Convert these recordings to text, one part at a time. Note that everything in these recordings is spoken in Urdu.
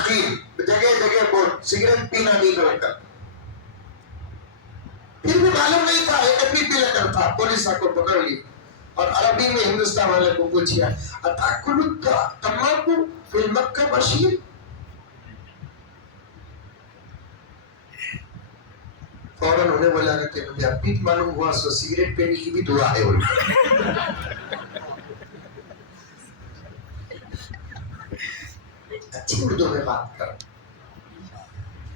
تدخین، جگہ جگہ وہ سگریٹ پینا نہیں کرتا، پھر بھی معلوم نہیں تھا، ایک آدمی پی لیتا تھا، پولیس کو پکڑ لی اور عربی میں ہندوستان والے کو پوچھا اتاکل تماکو فی مکہ بشیر، فوراً انہیں بولا کہ مجھے اب بھی معلوم ہوا سو سگریٹ پینے کی بھی دعا ہے اچھی اردو میں بات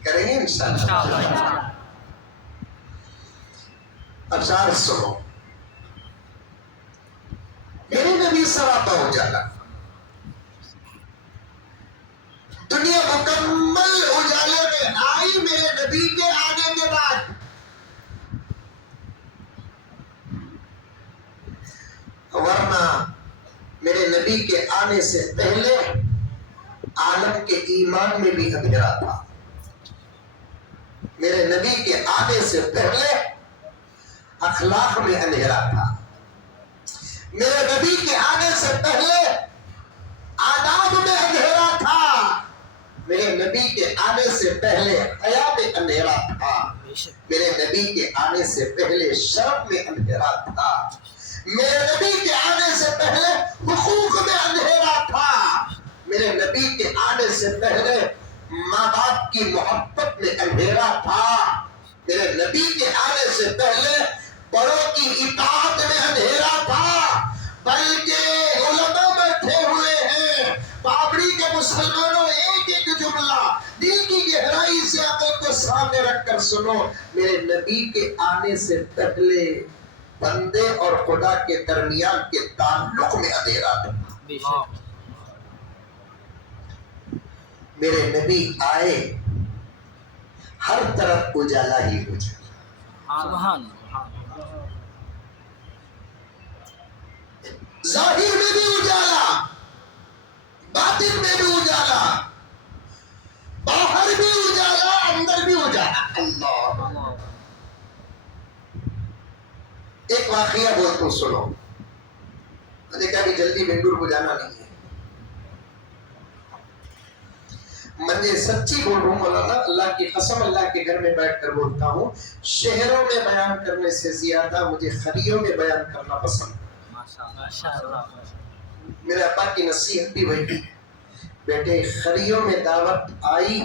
کریں گے انشاءاللہ۔ اشعار سنو، میرے نبی سراپا اجالا، دنیا مکمل اجالے میں آئی میرے نبی کے آنے کے بعد۔ ورنہ میرے نبی کے آنے سے پہلے عالم کے ایمان میں بھی اندھیرا تھا، میرے نبی کے آنے سے پہلے اخلاق میں اندھیرا تھا، میرے نبی کے آنے سے پہلے آداب میں اندھیرا تھا، میرے نبی کے آنے سے پہلے حیا میں اندھیرا تھا، میرے نبی کے آنے سے پہلے شرف میں اندھیرا تھا، میرے نبی کے آنے سے پہلے حقوق میں اندھیرا تھا، میرے نبی کے آنے سے پہلے ماں باپ کی محبت میں اندھیرا تھا، میرے نبی کے آنے سے پہلے بڑوں کی اطاعت میں اندھیرا تھا، بلکہ علماء بیٹھے ہوئے ہیں، بابری کے مسلمانوں ایک ایک جملہ دل کی گہرائی سے عقل کو سامنے رکھ کر سنو، میرے نبی کے آنے سے پہلے بندے اور خدا کے درمیان کے تعلق میں اندھیرا تھا، میرے نبی آئے ہر طرف اجالا ہی اجالا، ظاہر میں بھی اجالا، باطن میں بھی اجالا، باہر بھی اجالا، اندر بھی اجالا۔ اللہ، ایک واقعہ بولتا ہوں سنو، مجھے کہا کہ جلدی بنگلور کو جانا نہیں ہے، میں سچی بول رہا ہوں مولانا، اللہ کی قسم، اللہ کے گھر میں بیٹھ کر بولتا ہوں، شہروں میں بیان کرنے سے زیادہ مجھے خلیوں میں بیان کرنا پسند ہے۔ میرے ابا کی نصیحت بھی وہی، بیٹے خلیوں میں دعوت آئی،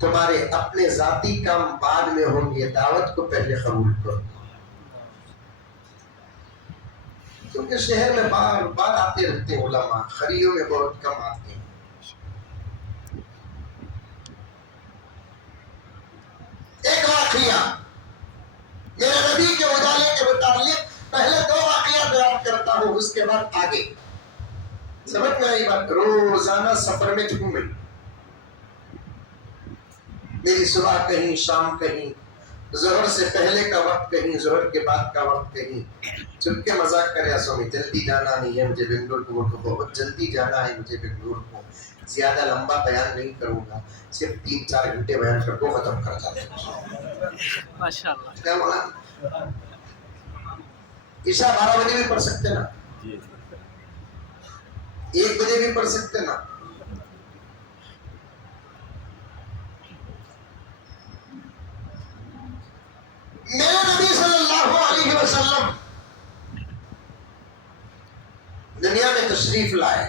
تمہارے اپنے ذاتی کام بعد میں ہوں گے، دعوت کو پہلے قبول کرو، کیونکہ شہر میں بار بار آتے رہتے ہیں علماء، خلیوں میں بہت کم آتے ہیں۔ ایک واقعہ میرے نبی کے اجالے کے متعلق، پہلے دو واقعہ بیان کرتا ہوں، اس کے بعد آگے سمجھ میں آئی بات۔ روزانہ سفر میں تھوں میں، میری صبح کہیں، شام کہیں، ظہر سے پہلے کا وقت کہیں، ظہر کے بعد کا وقت کہیں، چل کے مذاق کرے سو میں جلدی جانا نہیں ہے مجھے بنگلور کو، بہت جلدی جانا ہے مجھے بنگلور کو، زیادہ لمبا بیان نہیں کروں گا، صرف 3-4 گھنٹے بیان کر کو ختم کر جاتے ہیں۔ ماشاءاللہ، کیا مولانا عشاء 12 بجے بھی پڑھ سکتے نا، 1 بجے بھی پڑھ سکتے نا، میرے نبی صلی اللہ علیہ وسلم دنیا میں تشریف لائے،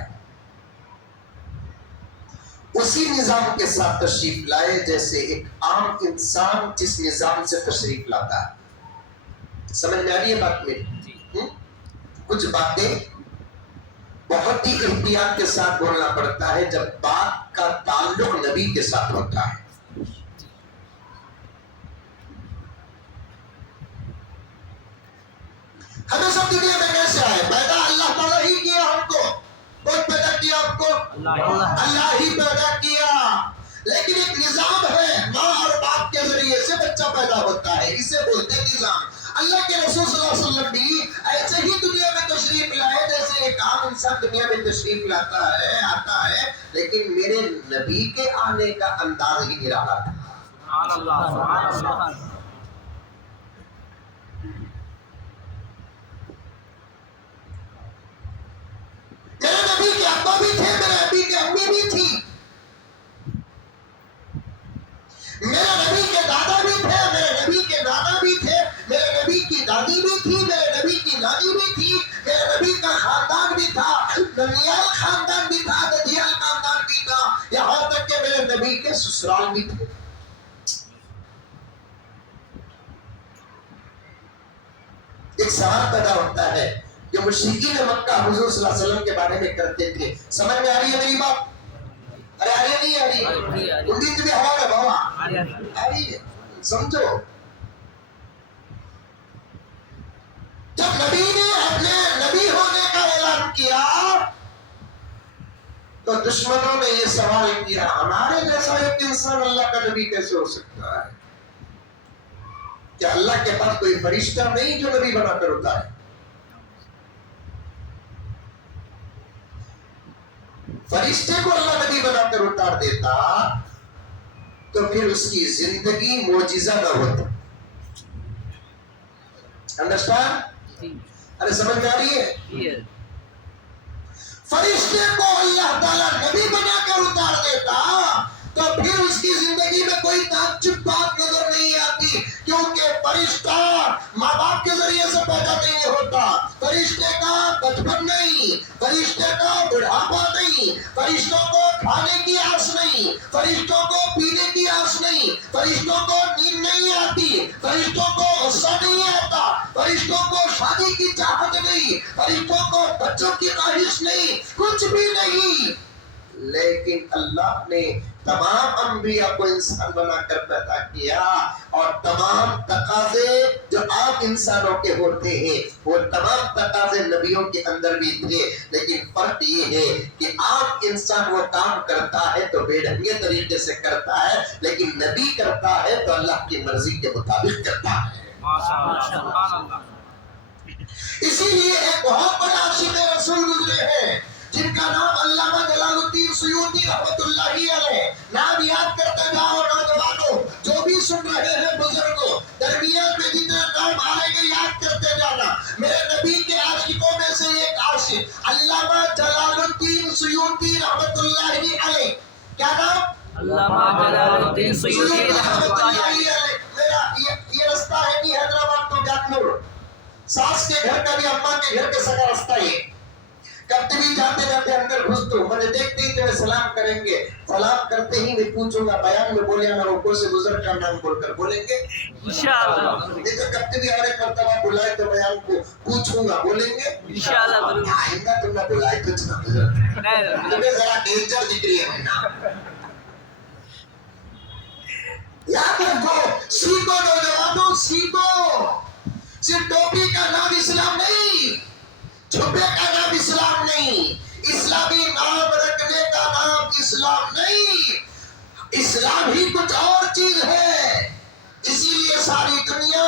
اسی نظام کے ساتھ تشریف لائے جیسے ایک عام انسان جس نظام سے تشریف لاتا ہے۔ سمجھ میں آ رہی ہے بات میری؟ کچھ باتیں بہت ہی احتیاط کے ساتھ بولنا پڑتا ہے جب بات کا تعلق نبی کے ساتھ ہوتا ہے۔ ہمیں سب دنیا میں کیسے آئے؟ پیدا اللہ تعالیٰ ہی کیا ہم کو، کون پیدا کیا ہم کو؟ اللہ ہی پیدا کیا، لیکن ایک نظام ہے، ماں اور باپ کے ذریعے سے بچہ پیدا ہوتا ہے، اسے بولتے ہیں نظام۔ اللہ کے رسول صلی اللہ علیہ وسلم بھی ایسے ہی دنیا میں تشریف لائے جیسے ایک عام انسان دنیا میں تشریف لاتا ہے، آتا ہے، لیکن میرے نبی کے آنے کا انداز ہی نرالا تھا۔ میرے نبی کے ابا بھی تھے، میرے نبی کی امی بھی تھی، شادی بھی تھی، میرے نبی کا خاندان بھی تھا، دنیال خاندان بھی تھا، ددیال خاندان بھی تھا، یہاں تک کہ میرے نبی کے سسرال بھی تھے۔ ایک سوال پیدا ہوتا ہے جو مشرکین مکہ حضور صلی اللہ علیہ وسلم کے بارے میں کرتے تھے، سمجھ میں آ رہی ہے میری بات؟ ارے آ رہی ہے نہیں آ رہی ہے؟ اردو بھی ہوا ہے بابا، آ رہی ہے، سمجھو۔ جب نبی نے اپنے نبی ہونے کا اعلان کیا تو دشمنوں نے یہ سوال کیا ہمارے جیسا ایک انسان اللہ کا نبی کیسے ہو سکتا ہے؟ کیا اللہ کے پاس کوئی فرشتہ نہیں جو نبی بنا کر اتارے؟ فرشتے کو اللہ نبی بنا کر اتار دیتا تو پھر اس کی زندگی معجزہ نہ ہوتا۔ انڈرسٹینڈ؟ ارے سمجھ میں آ رہی ہے؟ فرشتے کو اللہ تعالیٰ نبی بنا کر اتار دیتا تو پھر اس کی زندگی میں کوئی تعجب بات نظر نہیں آتی، کیونکہ فرشتہ ماں باپ کے ذریعے سے پیدا نہیں ہوتا، فرشتے کا بچپن نہیں، فرشتے کا بڑھاپا نہیں، فرشتوں کو کھانے کی آس نہیں، فرشتوں کو پینے کی آس نہیں، فرشتوں کو نیند نہیں آتی، فرشتوں کو غصہ نہیں آتا، فرشتوں کو شادی کی چاہت نہیں، فرشتوں کو بچوں کی خواہش نہیں، کچھ بھی نہیں، لیکن اللہ نے تمام انبیاء کو انسان بنا کر پیدا کیا اور تمام تقاضے جو عام انسانوں کے ہوتے ہیں وہ تمام تقاضے نبیوں کے اندر بھی تھے، لیکن فرق یہ ہے کہ عام انسان وہ کام کرتا ہے تو بے ڈھنگے طریقے سے کرتا ہے، لیکن نبی کرتا ہے تو اللہ کی مرضی کے مطابق کرتا ہے۔ اسی لیے ایک بہت بڑا عاشق رسول گزرے ہیں جن کا نام علامہ جلال الدین سیوطی رحمۃ اللہ علیہ، نام یاد کرتے جاؤ نوجوانوں، جو بھی سن رہے ہیں بزرگوں، درمیان میں جتنے نام آئیں گے یاد کرتے جانا۔ میرے نبی کے عاشقوں میں سے ایک عاشق علامہ جلال الدین سیوطی رحمۃ اللہ علیہ، کیا نام؟ علامہ جلال الدین سیوطی رحمۃ اللہ علیہ۔ میرا یہ رستہ ہے نہیں حیدرآباد تو جاتنور، ساس کے گھر کا بھی اماں کے گھر کے سگا رستہ یہ، کبھی بھی جاتے جاتے اندر گھس تو مجھے دیکھتے ہی تمہیں سلام کریں گے، سلام کرتے ہی میں پوچھوں گا بیان میں بولے نا روکو سے گزر کا نام بول کر بولیں گے انشاءاللہ، نہیں تو کبھی بھی اور ایک مرتبہ بلائے تو بیان کو پوچھوں گا، بولیں گے انشاءاللہ ضرور۔ آئندہ تم نے بلائے تو چنا تمہیں ذرا ڈینجر دکھ رہی ہے نا، یاد رکھو، سیکھو نوجوانوں سیکھو، صرف ٹوپی کا نام اسلام نہیں، چھپے کا نام اسلام نہیں، اسلامی نام رکھنے کا نام اسلام نہیں، اسلام ہی کچھ اور چیز ہے۔ اسی لیے ساری دنیا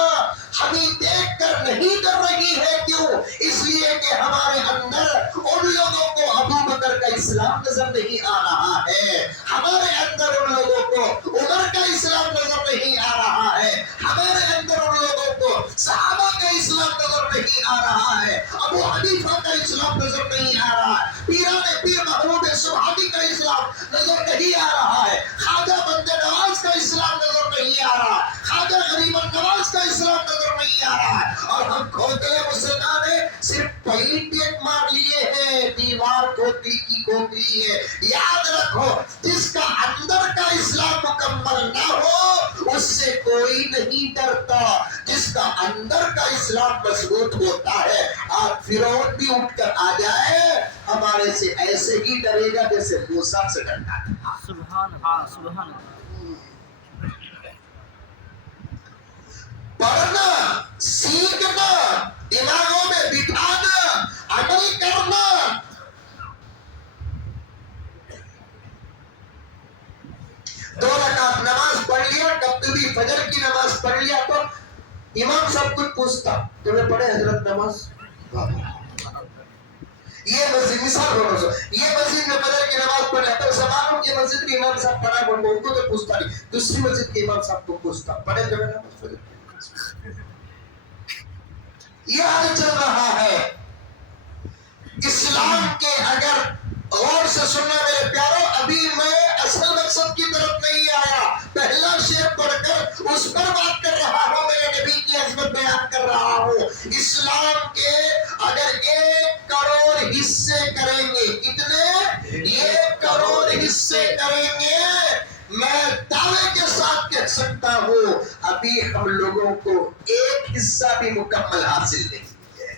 ہمیں دیکھ کر نہیں ڈر رہی ہے، کیوں؟ اس لیے کہ ہمارے اندر ان لوگوں کو ابو بکر کا اسلام نظر نہیں آ رہا ہے، ہمارے اندر ان لوگوں کو عمر کا اسلام نظر نہیں آ رہا ہے، ہمارے اندر ان لوگوں کو صحابہ کا اسلام نظر نہیں آ رہا ہے، ابو حنیفہ کا اسلام نظر نہیں آ رہا ہے، پیر محمود سبحانی کا اسلام نظر نہیں آ رہا ہے، خواجہ بندے نواز کا اسلام نظر نہیں آ رہا ہے، خواجہ غریب نواز کا اسلام نظر نہیں آ رہا ہے، اور ہم کھوکھلے مسلمان نے صرف پینٹ ایک مار لیے ہیں، دیوار کھوکھلی کی کھوکھلی ہے۔ یاد رکھو، جس کا اندر کا اسلام مکمل نہ ہو اس سے کوئی نہیں ڈرتا، جس کا اندر کا اسلام مضبوط ہوتا ہے، آپ فرعون بھی اٹھ کر آ جائے ہمارے سے ایسے ہی ڈرے گا جیسے موسیٰ سے ڈرتا تھا۔ سبحان اللہ، سبحان اللہ۔ پڑھنا، سیکھنا، دماغوں میں بٹھانا، عمل کرنا۔ دو رکعت نماز پڑھ لیا، کبھی بھی فجر کی نماز پڑھ لیا تو امام صاحب کچھ پوچھتا تمہیں پڑھے حضرت نماز؟ یہ مسجد مثال بولو سو، یہ مسجد میں فجر کی نماز پڑھ لیتا ہے، سمانوں کی مسجد کے امام صاحب پڑھا بولو، ان کو تو پوچھتا نہیں، دوسری مسجد کے امام صاحب کو پوچھتا پڑھے جو ہے نماز فجر۔ یہ حال چل رہا ہے۔ اسلام کے اگر غور سے سننا میرے پیارو، ابھی میں اصل مقصد کی طرف نہیں آیا، پہلا شعر پڑھ کر اس پر بات کر رہا ہوں، میرے نبی کی نسبت بیان کر رہا ہوں. اسلام کے اگر 1 کروڑ حصے کریں گے، کتنے؟ 1 کروڑ حصے کریں گے، میں دعوے کے ساتھ کہہ سکتا ہوں ابھی ہم لوگوں کو 1 حصہ بھی مکمل حاصل نہیں ہے.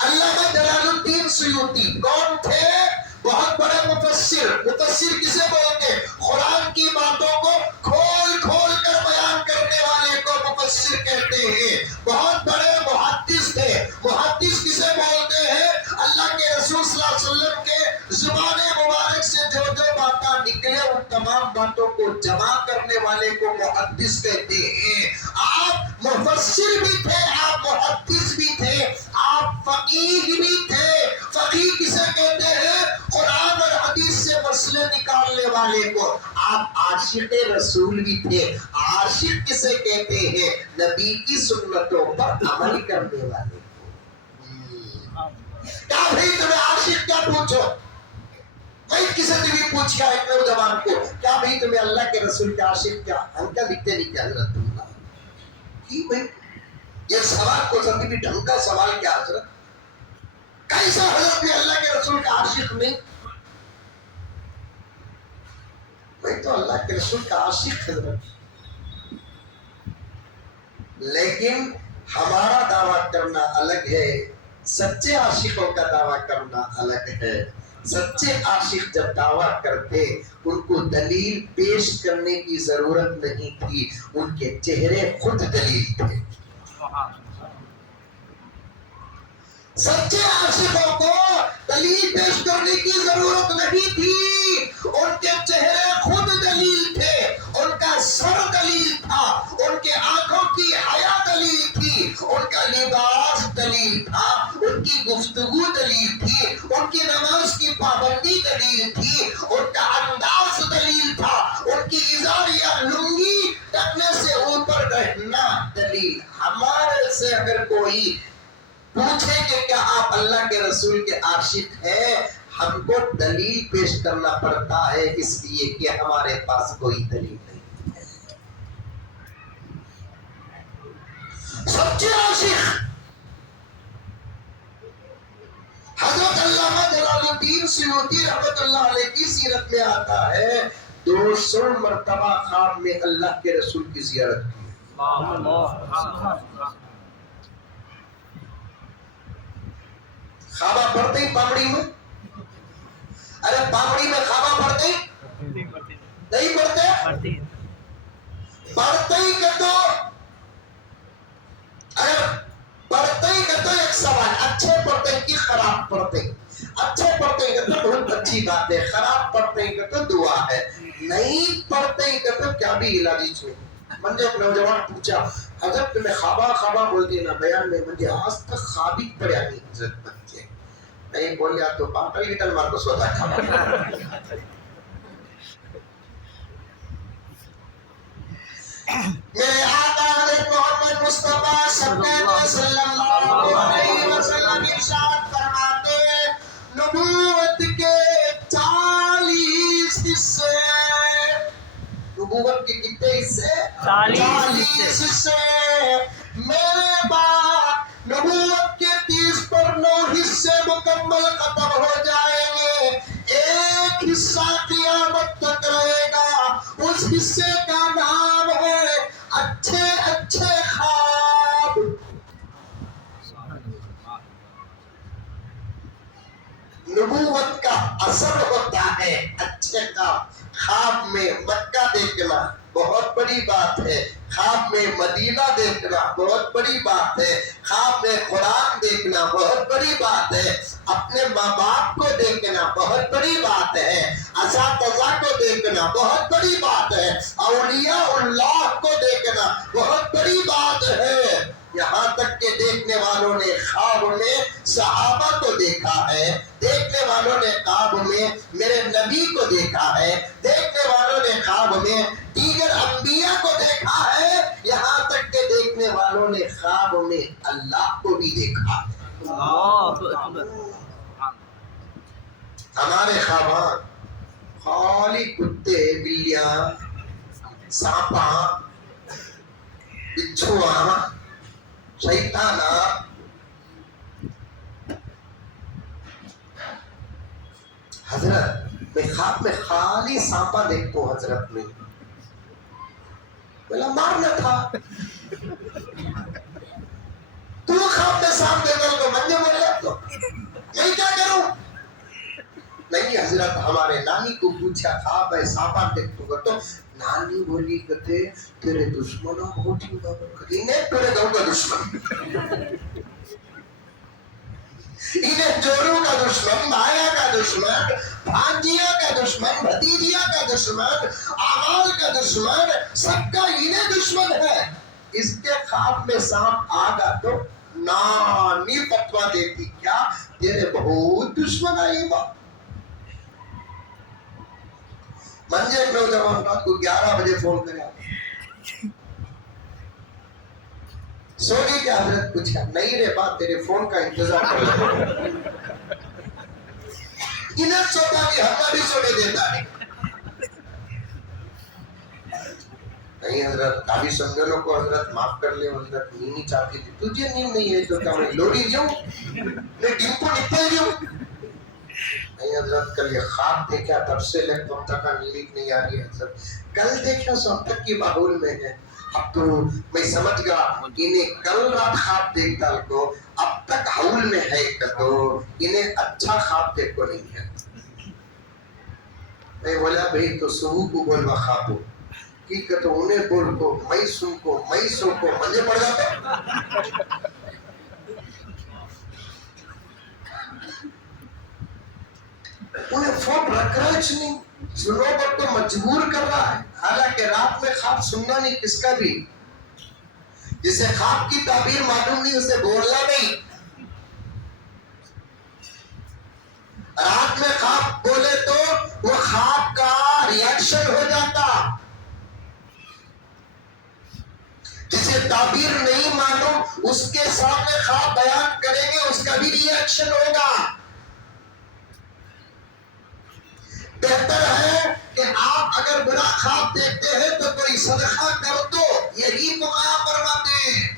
علامہ جلال الدین سیوطی کون تھے؟ بہت بڑے مفسر. مفسر کسے بولتے ہیں؟ قرآن کی باتوں کو کھول کھول کر بیان کرنے والے کو مفسر کہتے ہیں. بہت بڑے محدث تھے. محدث کسے بولتے ہیں؟ اللہ کے رسول صلی اللہ علیہ وسلم کے زبان مبارک سے جو جو باتیں نکلے ان تمام باتوں کو جمع کرنے والے کو محدث کہتے ہیں. آپ مفسر بھی تھے، آپ محدث بھی تھے، آپ فقیہ بھی تھے. فقیہ کسے کہتے ہیں؟ قرآن اور حدیث سے مسئلے نکالنے والے کو. آپ عاشق رسول بھی تھے. عاشق کسے کہتے ہیں؟ نبی کی سنتوں پر عمل کرنے والے کو. کیا بھائی تمہیں عاشق کیا پوچھو؟ بھائی کسی سے بھی پوچھ کے ایک نوجوان کو کیا بھائی تمہیں اللہ کے رسول کے عاشق کیا؟ ہم کیا دکھتے نہیں کیا حضرت اللہ کی بھائی؟ یہ سوال کو سبھی بھی ڈھنگ کا سوال کیا حضرت؟ کیسا حضرت بھی اللہ کے رسول کا عاشق نہیں؟ میں تو اللہ کے رسول کا عاشق حضرت، لیکن ہمارا دعویٰ کرنا الگ ہے، سچے عاشقوں کا دعویٰ کرنا الگ ہے. سچے عاشق جب دعویٰ کرتے ان کو دلیل پیش کرنے کی ضرورت نہیں تھی، ان کے چہرے خود دلیل تھے. سچے عاشقوں کو دلیل پیش کرنے کی ضرورت نہیں تھی، ان کے چہرے خود دلیل تھے، ان کا سر دلیل تھا، ان کے آنکھوں کی حیا دلیل تھی، ان کا لباس دلیل تھا، ان کی گفتگو دلیل تھی، ان کی نماز کی پابندی دلیل تھی، ان کا انداز دلیل تھا، ان کی ازار یا لنگی ٹکنے سے اوپر رہنا دلیل. ہمارے سے اگر کوئی پوچھے کہ کیا آپ اللہ کے رسول کے عاشق ہیں، ہم کو دلیل پیش کرنا پڑتا ہے، اس لیے کہ ہمارے پاس کوئی دلیل نہیں ہے. سچے عاشق حضرت علامہ جلال الدین سیوطی رحمۃ اللہ علیہ کی سیرت میں آتا ہے 200 مرتبہ خواب میں اللہ کے رسول کی زیارت کی. خوابہ پڑھتے ہی پامڑی میں، ارے پامڑی میں خوابہ پڑھتے ہی نہیں پڑھتے، پڑھتے ہی کہ تو اگر پڑھتے ہی کہ تو ایک سوال، اچھے پڑھتے ہیں کہ خراب پڑھتے ہیں؟ اچھے پڑھتے ہیں کہ تو بہت اچھی بات ہے، خراب پڑھتے ہیں کہ تو دعا ہے، نہیں پڑھتے ہی کہ تو کیا بھی علاجی چھوڑ. من نے ایک نوجوان پوچھا حضرت تمہیں خوابہ بولتی نا بیان میں، مجھے آج تک خوابی پڑھا نہیں حضرت بچے نہیں بولیا تو پاپا لٹل مار کو سوتا کھانا. میرے آقا محمد مصطفیٰ صلی اللہ علیہ وسلم ارشاد فرماتے ہیں نبوت کے 40 حصے، نبوت کے کتنے حصے؟ 40 حصے. میرے بعد نبوت کے 30 پر 9 حصے مکمل ختم ہو جائیں گے، ایک حصہ قیامت تک رہے گا، اس حصے کا نام ہے اچھے اچھے خواب. نبوت کا اثر ہوتا ہے اچھے کا. خواب میں مکہ دیکھنا بہت بڑی بات ہے، خواب میں مدینہ دیکھنا بہت بڑی بات ہے، خواب میں قرآن دیکھنا بہت بڑی بات ہے، اپنے ماں باپ کو دیکھنا بہت بڑی بات ہے، اساتذہ کو دیکھنا بہت بڑی بات ہے، اولیاء اللہ کو دیکھنا بہت بڑی بات ہے. یہاں تک کہ دیکھنے والوں نے خواب میں صحابہ کو دیکھا ہے، دیکھنے والوں نے خواب میں میرے نبی کو دیکھا ہے، دیکھنے والوں نے خواب میں دیگر انبیاء کو دیکھا ہے، یہاں تک کہ دیکھنے والوں نے خواب میں اللہ کو بھی دیکھا ہے. ہمارے خوابان خالی کتے، بلیاں، سانپاں، بچھواں، شیطانہ، حضرت میں خواب میں خالی سانپا دیکھتا ہوں حضرت میں، بولا مارنا تھا تو خواب میں سانپ دیکھنے کو منجے بولے تو میں کیا کروں؟ نہیں حضرت ہمارے نانی کو پوچھا خواب ہے سانپا دیکھتا گا تو نانی بولی کہتے تیرے دشمنوں بہت ہی بابا کہتے انہیں تیرے گاؤں کا دشمن، انہیں جوروں کا دشمن، مایا کا دشمن، بھانجیاں کا دشمن، بھتیجیاں کا دشمن، آمال کا دشمن، سب کا انہیں دشمن ہے۔ اس کے خواب میں سانپ آگا تو نانی فتوا دیتی کیا تیرے بہت دشمن آئی ماں۔ منجے ایک نوجوان رات کو 11 بجے فون کریا سوری کیا حضرت پوچھا نہیں رے بات تیرے فون کا انتظار کر لیں انہیں سوتا کہ ہمیں بھی سونے دیتا نہیں حضرت کبھی سمجھنوں کو حضرت معاف کر لے حضرت نیند نہیں چاہتی تھی تجھے نیند نہیں ہے تو کیا میں لوری جاؤں میں ڈیم کو نکل جاؤں نہیں حضرت کل یہ خواب دیکھا تب سے لے تم تک نیند نہیں آ رہی ہے حضرت کل دیکھا سو اب تک کی ماحول میں ہے اب تو میں سمجھ گیا انہیں کل رات خواب دیکھتا کو اب تک حول میں ہے تو انہیں اچھا خواب دیکھ کو نہیں ہے میں بولا بھئی تو صبح کو بولوا خوابو کی کہتا انہیں بول کو میں سن کو میں سو کو مجھے پڑ جاتا انہیں فون رکھ رہا نہیں سنو پر تو مجبور کر رہا ہے حالانکہ رات میں خواب سننا نہیں کس کا بھی جسے خواب کی تعبیر معلوم نہیں اسے بولنا نہیں رات میں خواب بولے تو وہ خواب کا ریاکشن ہو جاتا جسے تعبیر نہیں معلوم اس کے سامنے خواب بیان کریں گے اس کا بھی ریاکشن ہوگا بہتر ہے کہ آپ اگر برا خواب دیکھتے ہیں تو کوئی صدقہ کر دو یہی فقہا فرماتے ہیں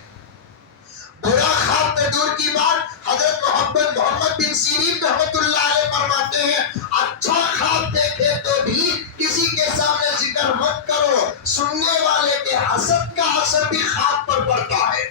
برا خواب میں دور کی بات حضرت محمد بن سیرین رحمۃ اللہ علیہ فرماتے ہیں اچھا خواب دیکھے تو بھی کسی کے سامنے ذکر مت کرو سننے والے کے حسد کا اثر بھی خواب پر پڑتا ہے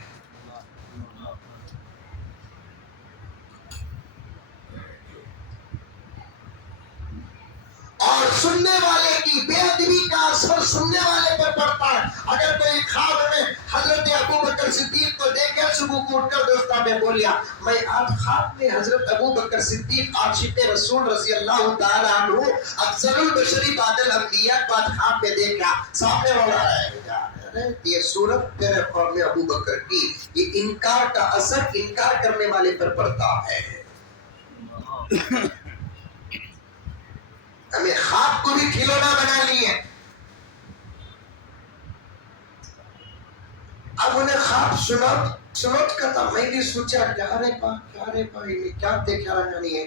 اور سننے والے کی بے ادبی کا اثر سننے والے پر پڑتا ہے اگر کوئی خواب میں حضرت ابو بکر صدیق کو دیکھے صبح کو اٹھ کر دوستہ میں بولیا میں آج خواب میں حضرت ابو بکر صدیق عاشق رسول رضی اللہ تعالیٰ عنہ افضل البشری بعد الانبیاء بعد خواب میں دیکھا سامنے والا ہے یہ صورت تیرے خواب میں ابو بکر کی یہ انکار کا اثر انکار کرنے والے پر پڑتا ہے ہمیں خواب کو بھی کھلونا بنا لیے اب انہیں خواب سنوٹ کا تھا میں بھی سوچا کیا رے پا انہیں کیا دیکھا رہا نہیں ہے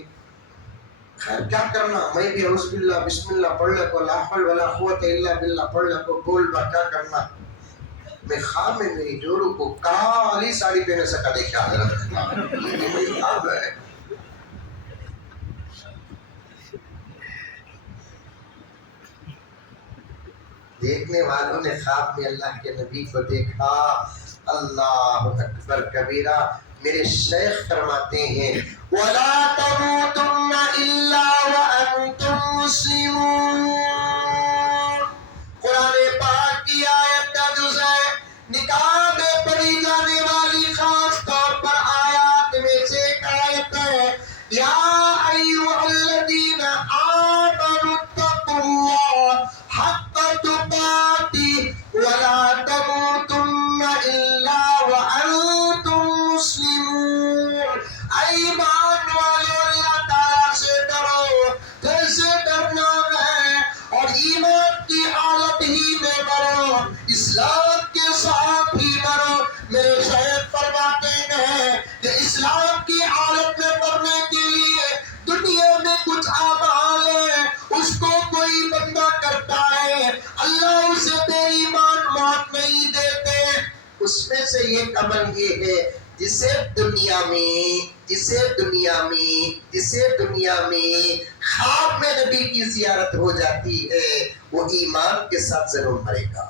خیر کیا کرنا میں بھی اعوذ باللہ بسم اللہ پڑھ لے کو لا حول ولا قوت الا باللہ پڑھ لے کو بول با کیا کرنا میں خواب میں میری جوڑوں کو کالی ساڑی پہنے سکا دیکھا حضرت خواب ہے دیکھنے والوں نے خواب میں اللہ کے نبی کو دیکھا اللہ اکبر کبیرہ میرے شیخ فرماتے ہیں وَلَا تَمُوتُنَّ إِلَّا وَأَنْتُمْ مُسْلِمُونَ قرآن پاک کی آیت کا جز ہے نکاح میں پڑھی جانے والی خاص طور پر آیات میں سے ایک آیت ہے یا ایھا الذین آمنوا اتقوا اللہ حق تقاته ولا تموتن الا وانتم مسلمون ایمان والو اللہ تعالیٰ سے ڈرو کیسے ڈرنا ہے اور ایمان کی حالت ہی میں سے ایک عمل یہ ہے جسے دنیا میں خواب میں نبی کی زیارت ہو جاتی ہے وہ ایمان کے ساتھ ضرور مرے گا.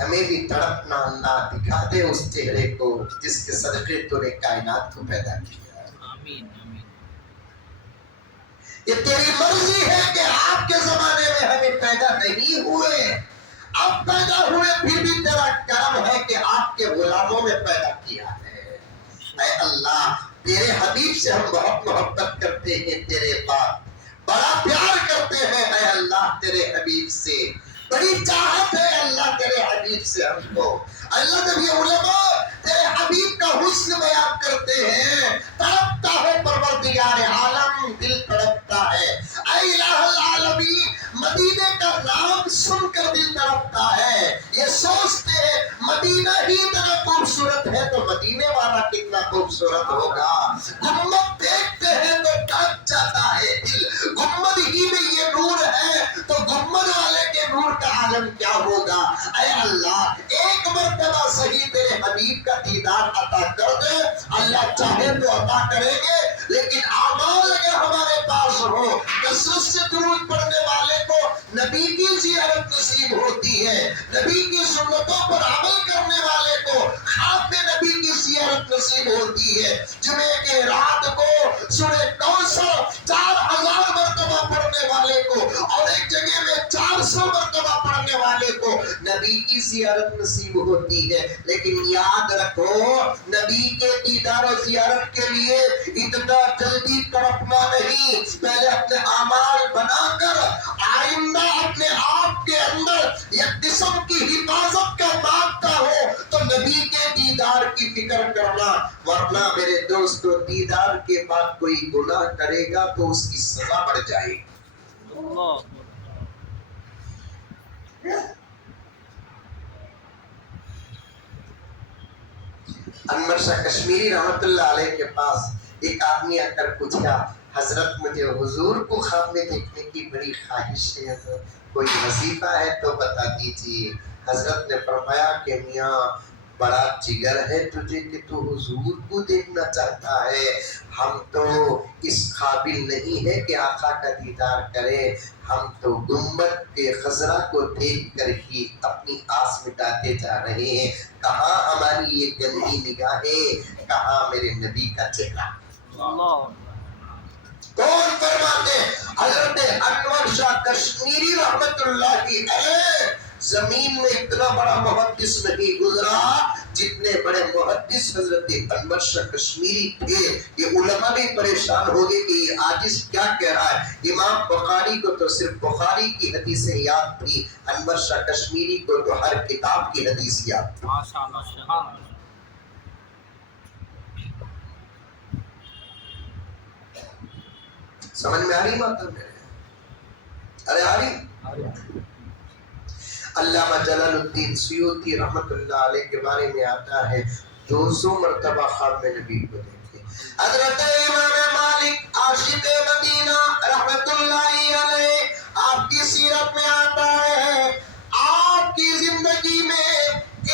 ہمیں بھی تڑپنا اللہ دکھا دے اس چہرے کو جس کے صدقے تو نے کائنات کو پیدا کیا. آمین. یہ تیری مرضی ہے کہ آپ کے زمانے میں ہمیں پیدا نہیں ہوئے، اب پیدا ہوئے پھر بھی تیرا کرم ہے کہ آپ کے غلاموں میں پیدا کیا ہے. اے اللہ تیرے حبیب سے ہم بہت محبت کرتے ہیں، تیرے بعد بڑا پیار کرتے ہیں. اے اللہ تیرے حبیب سے بڑی چاہت ہے اللہ تیرے حبیب سے ہم کو. اللہ جب یہ علماء تیرے حبیب کا حسن بیان کرتے ہیں تڑپتا ہے پروردگار عالم، دل تڑپتا ہے. اے الہ العالمین مدینے کا نام سن کر دل تڑپتا ہے. یہ سوچتے ہیں مدینہ ہی اتنا خوبصورت ہے تو مدینے والا کتنا خوبصورت ہوگا. گنبد دیکھتے ہیں تو تڑپ جاتا ہے دل. گنبد ہی میں یہ نور ہے تو گنبد والے کے نور کا عالم کیا ہوگا. اے اللہ ایک مرتبہ صحیح تیرے حبیب کا دیدار عطا کر دے. اللہ چاہے تو عطا کریں گے لیکن اعمال اگر ہمارے پاس ہو کثرت سے درود پڑھنے والے کو نبی کی زیارت نصیب ہوتی ہے. نبی کی سنتوں پر عمل کرنے والے کو خواب میں نبی کی زیارت نصیب ہوتی ہے. جمعے کے رات کو سورہ کوثر 4000 مرتبہ پڑھنے والے کو اور ایک جگہ میں 400 مرتبہ پڑھنے والے کو نبی کی زیارت نصیب ہوتی ہے. لیکن یاد رکھو نبی کے دیدار و زیارت کے لیے اتنا جلدی تڑپنا نہیں. پہلے اپنے اعمال بنا کر آئندہ اپنے آپ کے اندر یک قسم کی حفاظت کا مانگتا ہو تو نبی کے دیدار کی فکر کرنا. ورنہ میرے دوستو دیدار کے بعد کوئی گناہ کرے گا تو اس کی سزا بڑھ جائے گی. انور شاہ کشمیری رحمت اللہ علیہ کے پاس ایک آدمی آ کر پوچھا حضرت مجھے حضور کو خواب میں دیکھنے کی بڑی خواہش ہے، کوئی وظیفہ ہے تو بتا دیجیے. حضرت نے فرمایا کہ میاں بڑا جگر ہے تجھے کہ تو حضور کو دیکھنا چاہتا ہے. ہم تو اس قابل نہیں ہے کہ آقا کا دیدار کرے. ہم تو گنبد کے خضرا کو دیکھ کر ہی اپنی آس مٹاتے جا رہے ہیں. کہاں ہماری یہ گندی نگاہیں، کہاں میرے نبی کا چہرہ. کون فرماتے حضرت انور شاہ کشمیری رحمت اللہ علیہ زمین میں اتنا بڑا محدث نہیں گزرا جتنے بڑے محدث حضرت انور شاہ کشمیری تھے. یہ علماء بھی پریشان ہو گئے کہ یہ عاجز کیا کہہ رہا ہے. امام بخاری کو تو صرف بخاری کی حدیثیں یاد تھی، انور شاہ کشمیری کو تو ہر کتاب کی حدیث یاد تھی. سمجھ میں آ رہی بات میرے؟ ارے آ رہی؟ علامہ جلال الدین سیوطی رحمت اللہ علیہ کے بارے میں آتا ہے 200 مرتبہ خواب میں نبی کو دیکھے. حضرت امام مالک عاشق مدینہ رحمت اللہ علیہ آپ کی سیرت میں آتا ہے آپ کی زندگی میں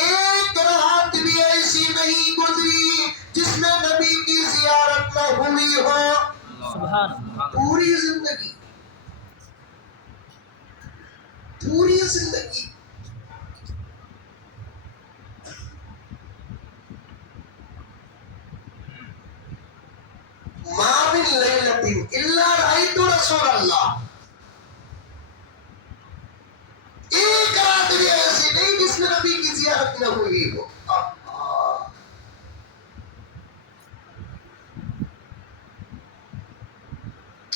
ایک رات بھی ایسی نہیں گزری جس میں نبی کی زیارت نہ ہوئی ہو. پوری زندگی ما من لیلۃ الا رأیت رسول اللہ. ایک رات بھی ایسی نہیں جس میں نبی کی زیارت نہ ہوئی ہو.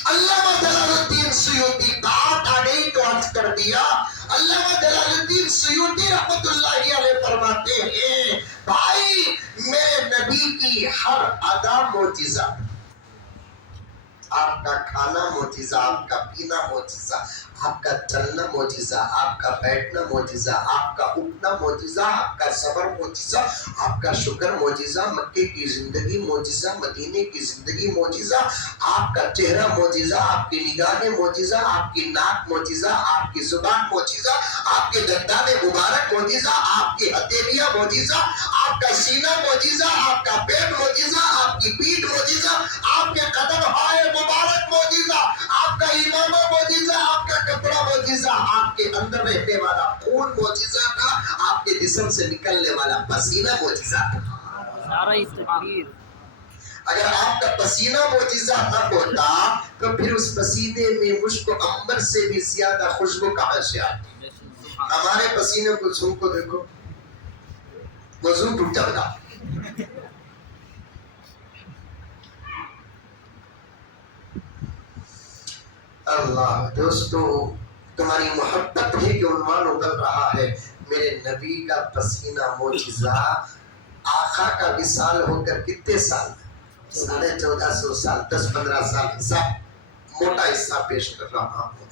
علامہ جلال الدین سیوطی بات آ گئی تو عرض کر دیا. علامہ جلال الدین سیوطی رحمت اللہ علیہ فرماتے ہیں بھائی میرے نبی کی ہر ادا معجزہ. آپ کا کھانا معجزہ، آپ کا پینا معجزہ، آپ کا چلنا معجزہ، آپ کا بیٹھنا معجزہ، آپ کا اٹھنا معجزہ، آپ کا صبر معجزہ، آپ کا شکر معجزہ، مکے کی زندگی معجزہ، مدینے کی زندگی معجزہ، آپ کا چہرہ معجزہ، آپ کی نگاہیں معجزہ، آپ کی ناک معجزہ، آپ کی زبان معجزہ، آپ کے دندان مبارک معجزہ، آپ کی ہتھیلیاں معجزہ، آپ کا سینہ معجزہ، آپ کا پیٹ معجزہ، آپ کی پیٹھ معجزہ، آپ کے قدم ہائے مبارک معجزہ، آپ کا امامہ معجزہ، آپ کا کپڑا معجزہ، آپ کے اندر رہنے والا خون معجزہ تھا، آپ کے جسم سے نکلنے والا پسینہ معجزہ تھا۔ نعرہ تکبیر۔ اگر آپ کا پسینہ معجزہ نہ ہوتا تو پھر اس پسینے میں مشک و عنبر سے بھی زیادہ خوشبو کہاں سے آتی؟ ہمارے پسینے کو سن کو دیکھو، وضو ٹوٹ جاتا۔ اللہ دوستو، تمہاری محبت ہے کہ عنوان ابل رہا ہے، میرے نبی کا پسینہ معجزہ۔ آقا کا وصال ہو کر کتنے سال؟ 1450 سال، 10-15 سال، حساب موٹا حصہ پیش کر رہا ہوں۔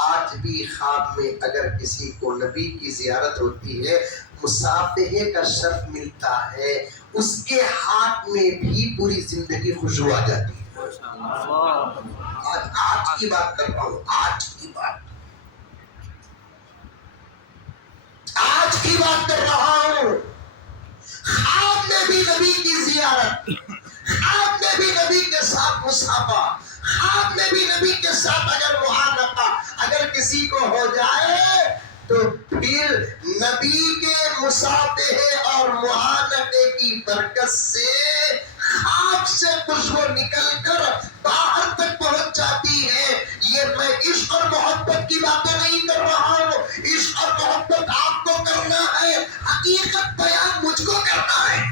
آج بھی خواب میں اگر کسی کو نبی کی زیارت ہوتی ہے، مصافحے کا شرف ملتا ہے، اس کے ہاتھ میں بھی پوری زندگی خوشبو آ جاتی ہے۔ آج کی بات کر رہا ہوں، آج کی بات کر رہا ہوں۔ خواب میں بھی نبی کی زیارت، خواب میں بھی نبی کے ساتھ مصافحہ، خواب میں بھی نبی کے ساتھ اگر معانقہ اگر کسی کو ہو جائے تو پھر نبی کے مصافحے اور معانقے کی برکت سے خواب سے خوشبو نکل کر باہر تک پہنچ جاتی ہے۔ یہ میں عشق اور محبت کی باتیں نہیں کر رہا ہوں، عشق اور محبت آپ کو کرنا ہے، حقیقت بیان مجھ کو کرنا ہے۔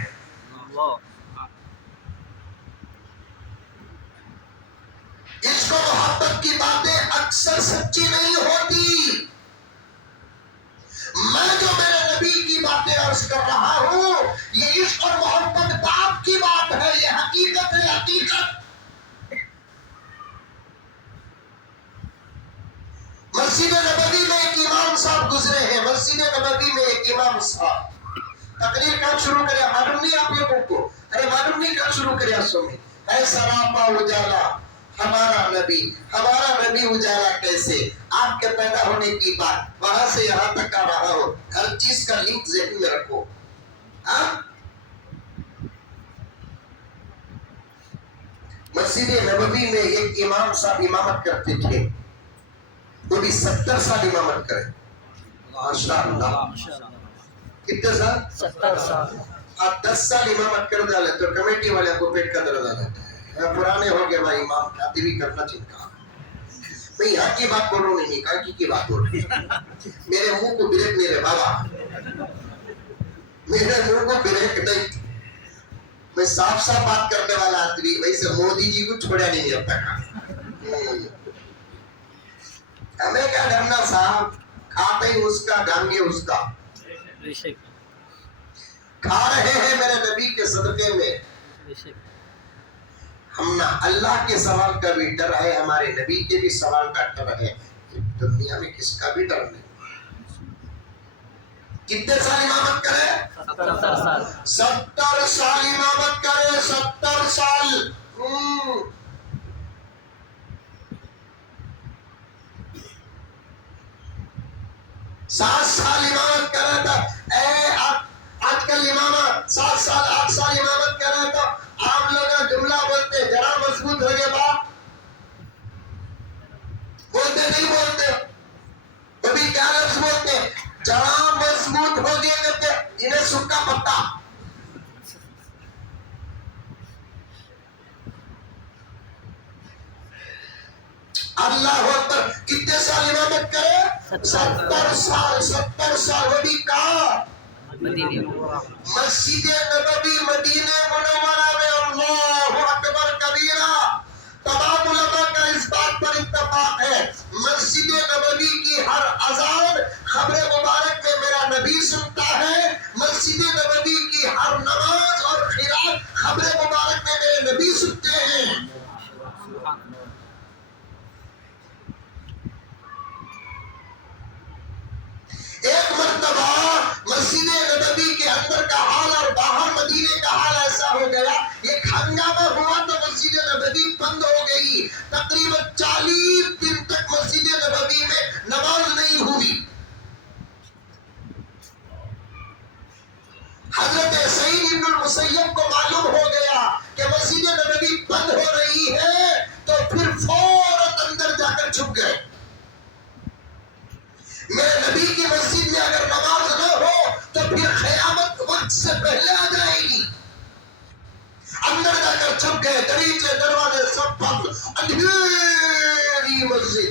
عشق و محبت کی باتیں اکثر سچی نہیں ہوتی۔ میں جو میرے نبی کی باتیں عرض کر رہا ہوں، یہ عشق اور محبت باپ کی بات ہے، یہ حقیقت ہے، حقیقت۔ مسجد نبوی میں ایک امام صاحب گزرے ہیں، مسجد نبوی میں ایک امام صاحب تقریر کہاں شروع کرے، معلوم نہیں آپ لوگوں کو؟ ارے معلوم نہیں کہاں شروع کرے؟ سنیں، اے سراپا اجالا ہمارا نبی اجالا کیسے، آپ کے پیدا ہونے کی بات وہاں سے یہاں تک آ رہا ہو، ہر چیز کا لنک ذہن میں رکھو۔ مسجد نبوی میں ایک امام صاحب امامت کرتے تھے، وہ بھی 70 سال امامت کرے، ماشاءاللہ۔ کتنے سال؟ 70 سال۔ آپ 10 سال امامت کر ڈالے تو کمیٹی والے کو پیٹ کا درد آ جاتا ہے، پرانے ہو گئے بھائی، امام خطیبی کرنا چاہیے۔ میں یہاں کی بات بول رہا ہوں، نہیں کانٹی کی بات بول رہا ہوں۔ میرے منہ کو بریک میرے بابا، میرے منہ کو بریک نہیں، میں صاف صاف بات کرنے والا آدمی، ویسے مودی جی کو چھوڑا نہیں اب تک۔ ہمیں کیا ڈرنا صاحب، کھاتے ہی اس کا ڈانگے اس کا، کھا رہے ہیں میرے نبی کے صدقے میں۔ ہم نہ اللہ کے سوال کا بھی ڈر ہے، ہمارے نبی کے بھی سوال کا ڈر ہے، دنیا میں کس کا بھی ڈر نہیں۔ کتنے سال امامت کرے؟ 70 سال۔ 70 سال امامت کرے، 70 سال۔ 7 سال امامت کر رہا تھا، آج کل امامہ 7 سال 8 سال امامت کر رہا تھا، آپ لوگ جملہ بولتے ذرا مضبوط ہو گئے، بات بولتے نہیں بولتے، کبھی کیا لفظ بولتے، ذرا مضبوط ہو گئے کہتے انہیں سکا پتا۔ اللہ اکبر، کتنے سال امامت کرے؟ 70 سال۔ 70 سال، وہ بھی کہاں؟ مسجد نبوی مدینہ منورہ میں۔ اللہ اکبر کبیرہ۔ تمام علماء کا اس بات پر اتفاق ہے، مسجد نبوی کی ہر اذان خبر مبارک میں میرا نبی سنتا ہے، مسجد نبوی کی ہر نماز اور خراج خبر مبارک میں میرے نبی سنتے ہیں۔ ایک مرتبہ مسجد نبوی کے اندر کا حال اور باہر مدینے کا حال ایسا ہو گیا، ایک ہنگامہ ہوا تو مسجد نبوی بند ہو گئی، تقریباً 40 دن تک مسجد نبوی میں نماز نہیں ہوئی۔ حضرت سعید بن المسیب کو معلوم ہو گیا کہ مسجد نبوی بند ہو رہی ہے، تو پھر فوراً اندر جا کر چھپ گئے۔ میرے نبی کی مسجد میں اگر نماز نہ ہو تو پھر قیامت وقت سے پہلے آ جائے گی۔ اندر جا کر چھپ گئے، دریچے دروازے سب بند، اندھیری مسجد۔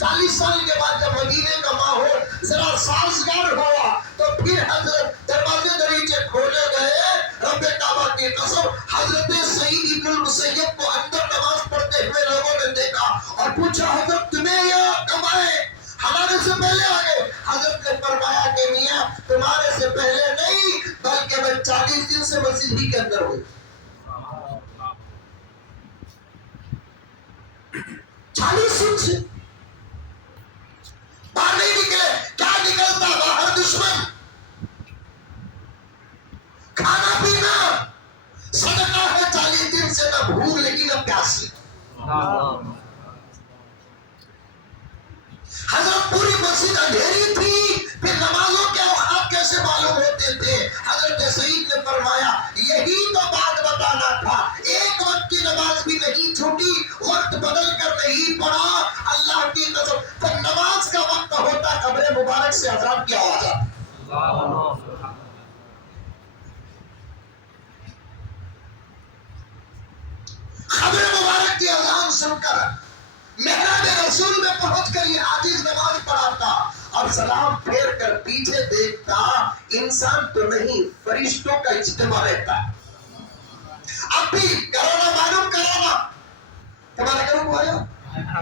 40 سال کے بعد جب مدینے کا ماحول ذرا سازگار ہوا تو پھر حضرت دروازے دریچے کھولے گئے۔ رب کعبہ کی قسم، حضرت سعید بن المسیب کو اندر نماز پڑھتے ہوئے لوگوں نے دیکھا اور پوچھا حضرت تمہیں یہ کب آئے؟ ہمارے سے پہلے آ گئے۔ حضرت نے فرمایا کہ میاں تمہارے سے پہلے نہیں بلکہ میں 40 دن سے مسجد ہی کے اندر ہوں۔ 40 دن سے باہر نہیں نکلے۔ کیا نکلتا باہر؟ دشمن، کھانا پینا، صدقہ ہے۔ 40 دن سے نہ بھوک لگی نہ پیاس لگی۔ حضرت پوری مسجد اندھیری تھی، پھر نمازوں کے اوقات کیسے معلوم ہوتے تھے؟ حضرت سعید نے فرمایا یہی تو بات بتانا تھا، ایک وقت کی نماز بھی نہیں چھوٹی، وقت بدل کر نہیں پڑا۔ اللہ کی قسم جب نماز کا وقت ہوتا قبر مبارک سے اذان کی آواز آتی۔ خبر مبارک کی اذان سن کر محراب رسول میں پہنچ کر یہ عاجز نماز پڑھاتا اور سلام پھیر کر پیچھے دیکھتا، انسان تو نہیں فرشتوں کا اجتماع رہتا ہے۔ اب بھی کرونا معلوم کرانا تمہارا گھر کو آیا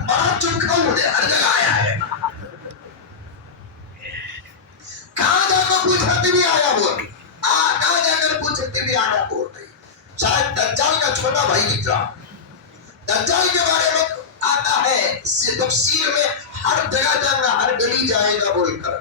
بڑا چمکا ہوئے ہر جگہ آیا ہے، کہاں جا کر پوچھا بھی آیا بول رہی، کہاں جا کر پوچھتے بھی آیا بول رہی۔ شاید دجال کا چھوٹا بھائی دکھ رہا۔ دجال کے بارے میں آتا ہے تفسیر میں ہر جگہ جائے گا، ہر گلی جائے گا بول کر،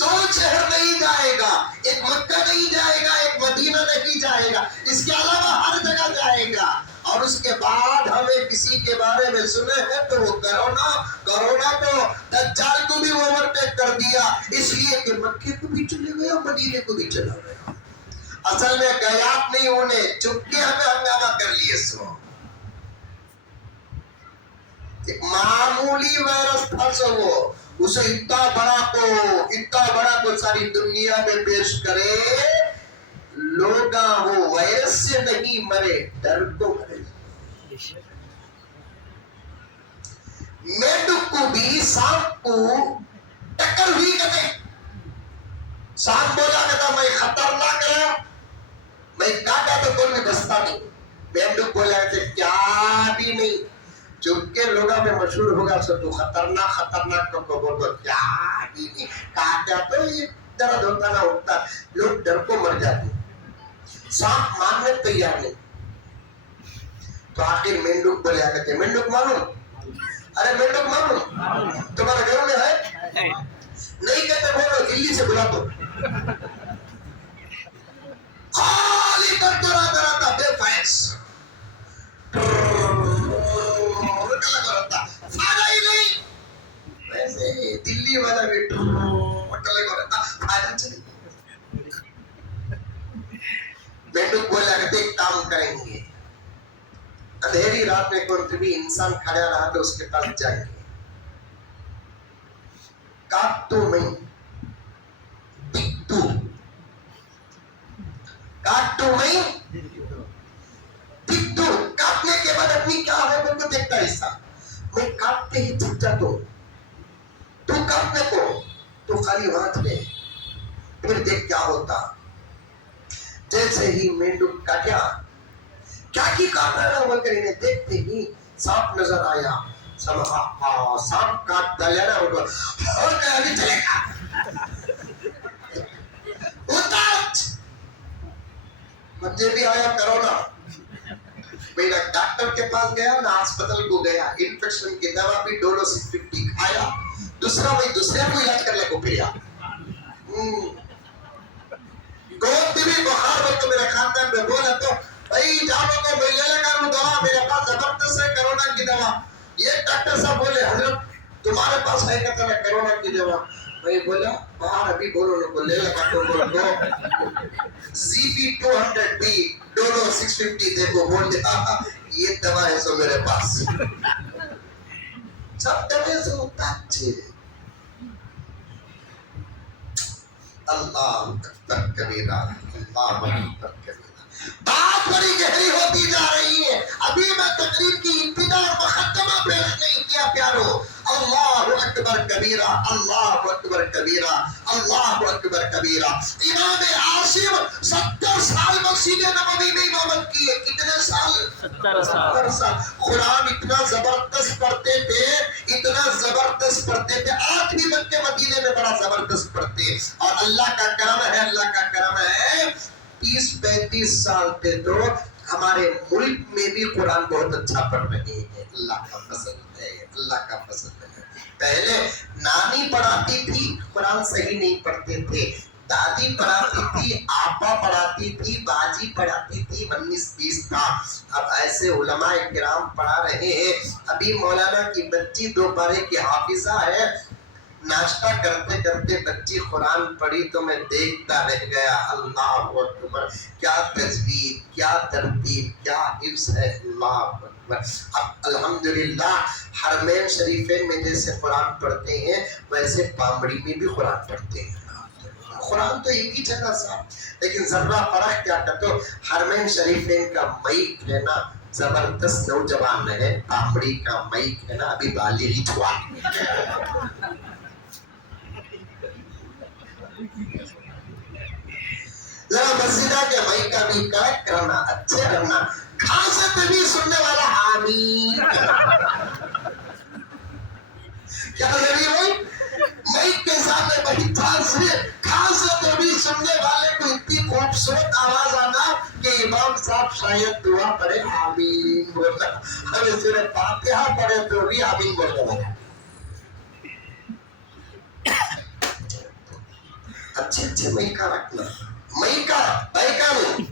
2 شہر نہیں جائے گا، ایک مکہ نہیں جائے گا، ایک مدینہ نہیں جائے گا، اس کے علاوہ ہر جگہ جائے گا۔ اور اس کے بعد ہمیں کسی کے بارے میں سنے ہیں تو وہ کرونا تو دجال کو بھی اوورٹیک کر دیا، اس لیے کہ مکے کو بھی چلے گیا، مدینے کو بھی چلا گیا۔ اصل میں غیاب نہیں ہونے، چپکے ہمیں ہنگامہ کر لیے سو۔ ایک معمولی وائرس تھا سو، وہ اسے اتنا بڑا کو ساری دنیا میں پیش کرے، لوگ وہ وائرس سے نہیں مرے، ڈر کو مرے۔ میںڈک کو بھی سانپ کو ٹکر ہوئی کہتے، سانپ بولا کہتا میں خطرناک ہے، میں کاٹا تو کوئی بھی بستا نہیں۔ میںڈک بولا کہ کیا بھی نہیں، چونکہ لوگوں میں مشہور ہوگا سو تو خطرناک کو بولو کیا بھی نہیں، کاٹا تو یہ درد ہوتا نہ ہوتا، لوگ ڈر کو مر جاتے، سانپ ماننے تیار نہیں۔ تو آخر مینڈک بولے کہتے مینڈک معلوم، ارے مینڈک معلوم تمہارے گھر میں ہے؟ نہیں کہتے بولو دلی سے بلا دو، خالی کرتا رہتا بے فائز، فائدہ ہی نہیں، ویسے دلی والا بھی فائدہ چلے۔ مینڈک بولا کہتے ایک کام کریں گے، اندھیری رات میں کوئی بھی انسان کھڑا رہا تو اس کے پاس جائیں گے، کاٹو میں پٹو، کاٹو میں پٹو، کاٹنے کے بعد اپنی کیا ہے میں کو دیکھتا حصہ، میں کاٹتے ہی تھک جاتا ہوں، تو کاٹنے کو تو خالی ہاتھ میں، پھر دیکھ کیا ہوتا۔ جیسے ہی مینڈک کاٹیا، کیا کی کاٹ رہا ہے بول کر انہیں دیکھتے ہی سانپ نظر آیا، سانپ کاٹ ڈالیا نا اور کہا نہیں چلے گا، اتاچ مجھے بھی آیا کرونا، میرا ڈاکٹر کے پاس گیا نا، ہسپتال کو گیا، انفیکشن کی دوا بھی ڈولو 650 کھایا، دوسرا وہی دوسرے کو علاج کرنے کو پھریا۔ گوت بھی بخار وقت میرے خاندان میں بولا تو بھائی جانو تو میں لے لگا ہوں دوا، میرے پاس زبردست ہے کرونا کی دوا۔ یہ ڈاکٹر صاحب بولے حضرت تمہارے پاس ہے کہتا ہے کرونا کی دوا؟ میں بولا باہر ابھی بولو نا، بولے لگا تو بولو دو ZP200B ڈولو 650 دیکھو، بول دے یہ دوا ہے سو میرے پاس۔ سب دوا سے ہوتا اچھے۔ اللہ اکبر کبیرہ، اللہ اکبر کبیرہ۔ بات بڑی گہری ہوتی جا رہی ہے، ابھی میں تقریر کی ابتدا اور مقدمہ پیش نہیں کیا پیارو۔ اللہ اکبر کبیرہ، اللہ اکبر کبیرہ، اللہ اکبر کبیرہ۔ امام عاصم 70 سال مسجد نبوی میں امامت کی ہے۔ کتنے سال؟ 70 سال۔ قرآن اتنا زبردست پڑھتے تھے، اتنا زبردست پڑھتے تھے، آج بھی مکہ مدینے میں بڑا زبردست پڑھتے۔ اور اللہ کا کرم ہے، اللہ کا کرم ہے، 30-35 سال پہ تو ہمارے ملک میں بھی قرآن بہت اچھا پڑھ رہے ہیں۔ اللہ کا فضل ہے، اللہ کا فضل ہے۔ پہلے نانی پڑھاتی تھی، قرآن صحیح نہیں پڑھتے تھے، دادی پڑھاتی تھی، آپا پڑھاتی تھی، باجی پڑھاتی تھی، 19-20 تھا۔ اب ایسے علماء کرام پڑھا رہے ہیں۔ ابھی مولانا کی بچی 2 پارے کی حافظہ ہے، ناشتہ کرتے کرتے بچی قرآن پڑھی تو میں دیکھتا رہ گیا۔ اللہ اکبر، کیا تجوید، کیا ترتیب، کیا حفظ ہے، اللہ اکبر۔ اب الحمدللہ حرمین شریفین میں جیسے قرآن پڑھتے ہیں ویسے پامڑی میں بھی قرآن پڑھتے ہیں۔ قرآن تو ایک ہی جگہ سا، لیکن ذرہ فرق کیا کرتے ہو، حرمین شریفین کا مائک ہے نا زبردست نوجوان ہے، پامڑی کا مائک ہے نا ابھی بالغ ہی ہوا۔ ذرا مسجدہ کے مائی کا بھی کریکٹ کرنا، اچھے کرنا، کھانسے پہ بھی سننے والا آمین۔ کیا ضروری ہے؟ مائک کے سامنے بڑی کھانسے پہ بھی سننے والے کو اتنی خوبصورت آواز آنا کہ امام صاحب شاید دعا پڑھے آمین بولنا، ہمیں سورہ فاتحہ پڑھے تو بھی آمین بولنا ہے۔ اچھے اچھے مائکہ رکھنا، مائکہ بائکہ نہیں۔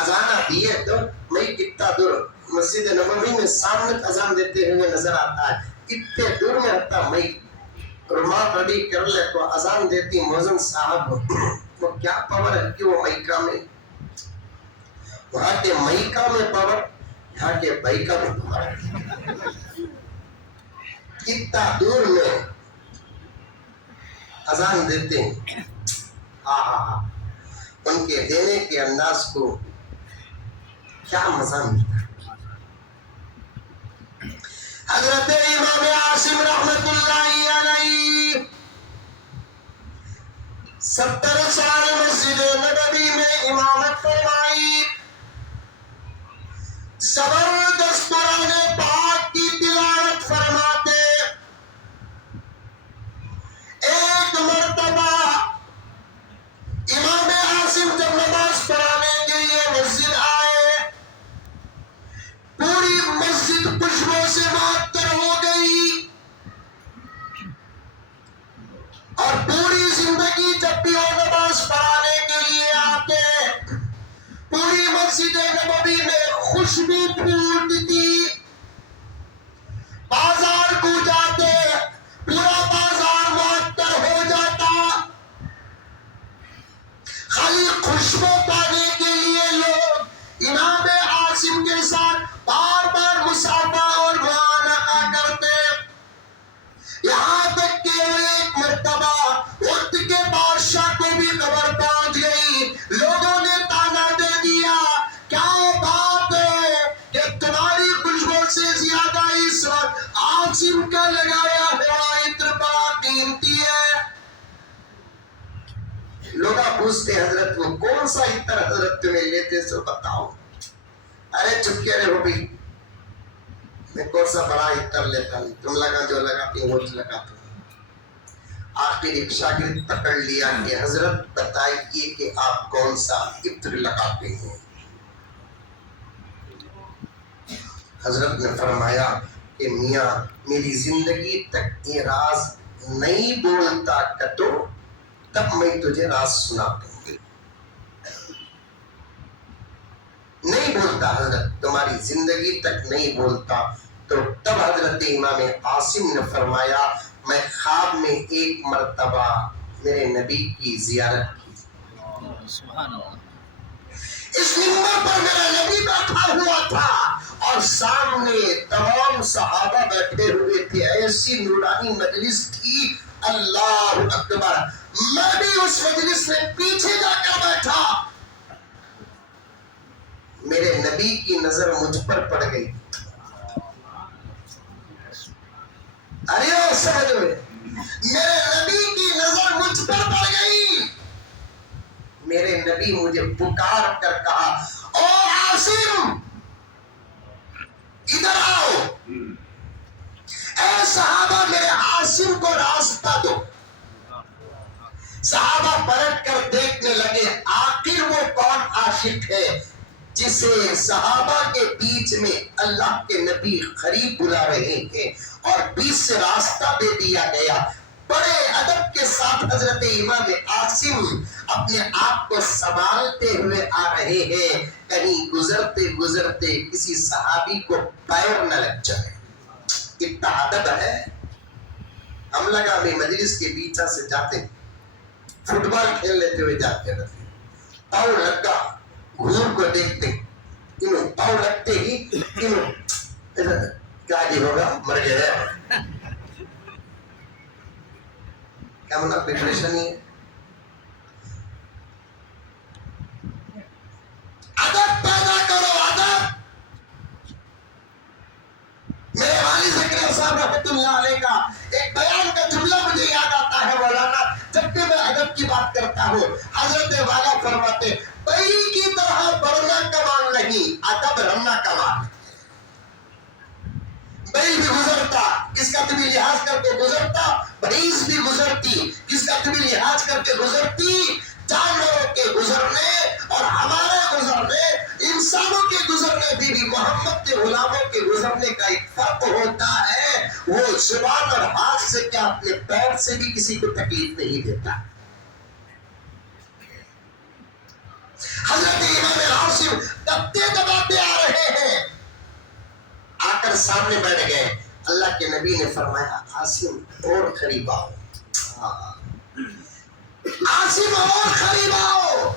اذان آتی ہے تو مائک اتنا دور مسجد نبوی میں سامنے اذان دیتے ہوئے نظر آتا ہے، اتنے دور میں آتا مائک۔ رمات ریڈی کر لے تو اذان دیتی مؤذن صاحب، وہ کیا پاور ہے کہ وہ مائکہ میں، وہاں کے مائکہ میں پاور، یہاں کے بائکہ میں پاور۔ اتنا دور میں اذان دیتے ہیں، ان کے دینے کے انداز کو کیا مزہ ملتا ہے۔ حضرت امام عاصم رحمت اللہ علیہ 70 سال مسجد نبوی میں امامت فرمائی، زبردست قرآن پاک کی تلاوت فرماتے۔ ایک مرتبہ امام عاصم جب نماز پڑھانے کے لیے مسجد آئے، پوری مسجد خوشبو سے معطر ہو گئی، اور پوری زندگی جب بھی وہ نماز پڑھانے کے لیے آتے پوری مسجد نبوی میں خوشبو پھوٹتی، بازار کو جاتے پورا بازار معطر ہو جاتا، خالی خوشبو پانے کے لیے لوگ امام عاصم کے ساتھ بار بار مصافحہ اور معانقہ کرتے۔ یہاں تک کہ ایک مرتبہ وقت کے بادشاہ کو بھی خبر پہنچ گئی، لوگوں نے تانا دے دیا، کیا بات ہے کہ تمہاری خوشبو سے زیادہ اس وقت عاصم کا لگایا ہوا عطر بڑا قیمتی ہے۔ لوگ پوچھتے حضرت وہ کون سا عطر حضرت تمہیں لیتے سو بتاؤ؟ ارے چپ کے رہو بھی، میں کون سا بڑا عطر لیتا ہوں، تم لگا جو لگاتی ہو وہ لگاتا ہوں۔ آخر ایک شاگرد پکڑ لیا کہ حضرت بتائیے کہ آپ کون سا عطر لگاتے ہیں۔ حضرت نے فرمایا کہ میاں میری زندگی تک یہ راز نہیں بولتا کٹو تب میں تجھے راز سنا دوں گی. نہیں بولتا حضرت، تمہاری زندگی تک نہیں بولتا. تو تب حضرت امام عاصم نے فرمایا میں خواب میں ایک مرتبہ میرے نبی کی زیارت کی. سبحان اللہ. اس منبر پر میرا نبی بیٹھا ہوا تھا اور سامنے تمام صحابہ بیٹھے ہوئے تھے. ایسی نورانی مجلس تھی، اللہ اکبر. میں بھی اس مجلس میں پیچھے جا کر بیٹھا. میرے نبی کی نظر مجھ پر پڑ گئی. ارے وہ سمجھ میں، میرے نبی کی نظر مجھ پر پڑ گئی. میرے نبی مجھے پکار کر کہا او عاصم ادھر آؤ. اے صحابہ میرے عاصم کو راستہ دو. صحابہ پلٹ کر دیکھنے لگے آخر وہ کون عاشق ہے جسے صحابہ کے بیچ میں اللہ کے نبی قریب بلا رہے ہیں اور بیچ سے راستہ دے دیا گیا. بڑے ادب کے ساتھ حضرت امام عاصم اپنے آپ کو سنبھالتے ہوئے آ رہے ہیں. کہیں گزرتے گزرتے کسی صحابی کو پیر نہ لگ جائے. اتنا ادب ہے. ہم لگا بھی مجلس کے بیچا سے جاتے فٹ بال کھیل لیتے ہوئے جاتے رہتے. پاؤ لگا حضور کو دیکھتے انہوں پاؤ لگتے ہی انہوں کیا جی ہوگا مر گئے. کیا مطلب پریپریشن نہیں ہے. ادب پیدا کرو ادب. میرے والد اکرم صاحب رحمۃ اللہ علیہ کا ایک بیان کا جملہ مجھے یاد آتا ہے مولانا جب کہ میں ادب کی بات کرتا ہوں. حضرت والا فرماتے بئی کی طرح بڑھنا کمال نہیں، ادب رمنا کمال. بئی بھی گزرتا اس کا بھی لحاظ کر کے گزرتا، بھینس بھی گزرتی اس کا بھی لحاظ کر کے گزرتی. جانوروں کے گزرنے اور ہمارے گزرنے، انسانوں کے گزرنے بھی محمد کے غلاموں کے گزرنے کا ایک فرق ہوتا ہے. وہ زبان اور ہاتھ سے کیا اپنے پیر سے بھی کسی کو تکلیف نہیں دیتا. حضرت امام عاصم دبتے دباتے آ رہے ہیں. آ کر سامنے بیٹھ گئے. اللہ کے نبی نے فرمایا عاصم اور قریب آؤ. عاصم اور قریب آؤ.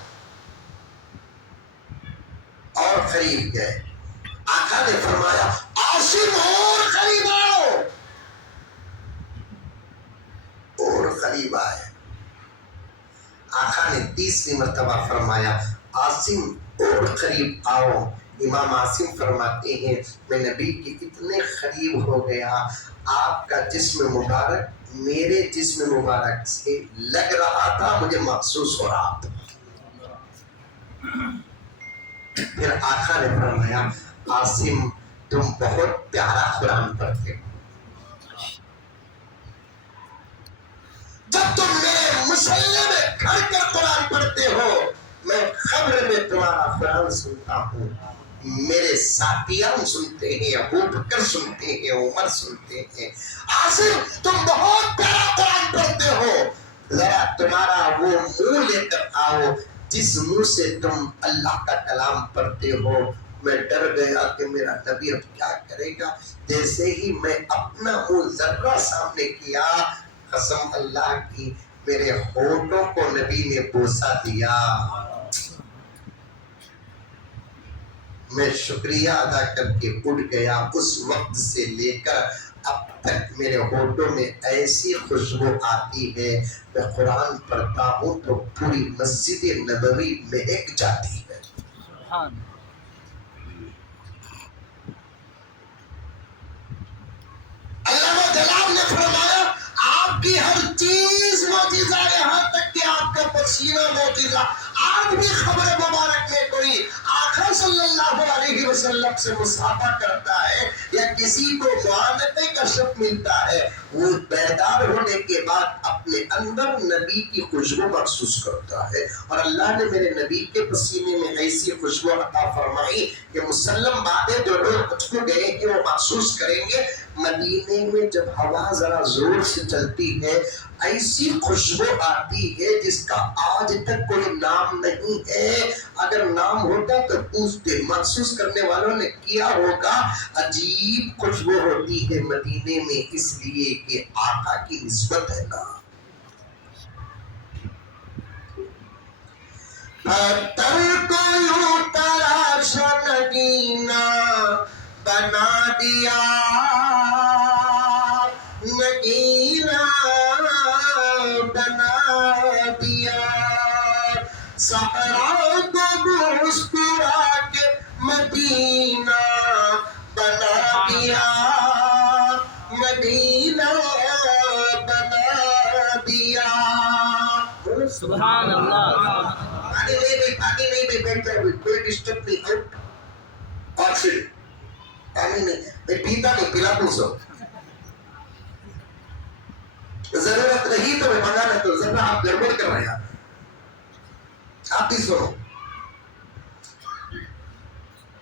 اور قریب گئے. آقا نے فرمایا عاصم اور قریب آؤ. اور قریب آئے. آقا نے تیسری مرتبہ فرمایا عاصم اور قریب آؤ. امام عاصم فرماتے ہیں میں نبی کے اتنے قریب ہو گیا آپ کا جسم مبارک میرے جسم مبارک سے لگ رہا تھا، مجھے محسوس ہو رہا تھا. پھر آقا نے فرمایا عاصم تم بہت پیارا قرآن پڑھتے ہو. جب تم میرے مسلح میں کھڑ کر قرآن پڑھتے ہو میں قبر میں تمہارا قرآن سنتا ہوں. میرے ساتھیان سنتے ہیں، ابو بکر سنتے ہیں، عمر سنتے ہیں. عاصم تم بہت پیارا قرآن پڑھتے ہو، ذرا تمہارا وہ منہ لے کر آؤ جس منہ سے تم اللہ کا کلام پڑھتے ہو. میں ڈر گیا کہ میرا نبی اب کیا کرے گا. جیسے ہی میں اپنا منہ ذرا سامنے کیا قسم اللہ کی میرے ہونٹوں کو نبی نے بوسہ دیا. میں شکریہ ادا کر کے اٹھ گیا. اس وقت سے لے کر اب تک میرے ہونٹوں میں ایسی خوشبو آتی ہے میں قرآن پڑھتا ہوں تو پوری مسجد نبوی مہک جاتی ہے. علامہ جلال نے فرمایا آپ کی ہر چیز معجزہ، یہاں تک کہ آپ کا پسینہ معجزہ. آج بھی خبر مبارک میں کوئی آقا صلی اللہ علیہ وسلم سے مصافحہ کرتا ہے یا کسی کو معانقے کا شرف ملتا ہے، وہ بیدار ہونے کے بعد اپنے اندر نبی کی خوشبو محسوس کرتا ہے. اور اللہ نے میرے نبی کے پسینے میں ایسی خوشبو عطا فرمائی کہ مسلم باتیں جو لوگ مجھ کو گئے کہ وہ محسوس کریں گے. مدینے میں جب ہوا ذرا زور سے چلتی ہے ایسی خوشبو آتی ہے جس کا آج تک کوئی نام نہیں ہے. اگر نام ہوتا تو پوچھتے. محسوس کرنے والوں نے کیا ہوگا. عجیب خوشبو ہوتی ہے مدینے میں، اس لیے کہ آقا کی نسبت ہے نا. پتھر کو یوں تراش نگینا بنا دیا، نگینا بنا دیا. صحرا کو مسکرا کے مدینہ بنا دیا، مدینہ بنا دیا. سبحان اللہ. پانی نہیں بیٹھ جائے، کوئی ڈسٹرب نہیں. اور پھر پانی نہیں میں پیتا نہیں، پلا دوں سو. ضرورت نہیں تو میں منگا لیتا ہوں. ذرا آپ گڑبڑ کر رہے ہیں. آپ بھی سنو.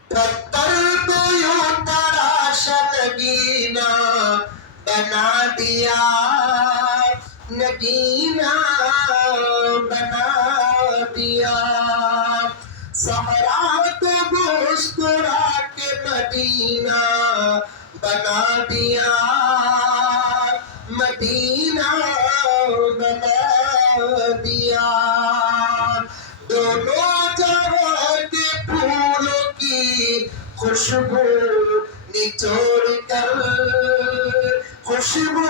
پتھر کو یوں تراش نگینا بنا دیا، نگینا بنا دیا. صحرا کو مسکرا کے مدینہ بنا دیا، مدینہ بنا دیا. دونوں جہاں کے پھولوں کی خوشبو نچوڑ کر، خوشبو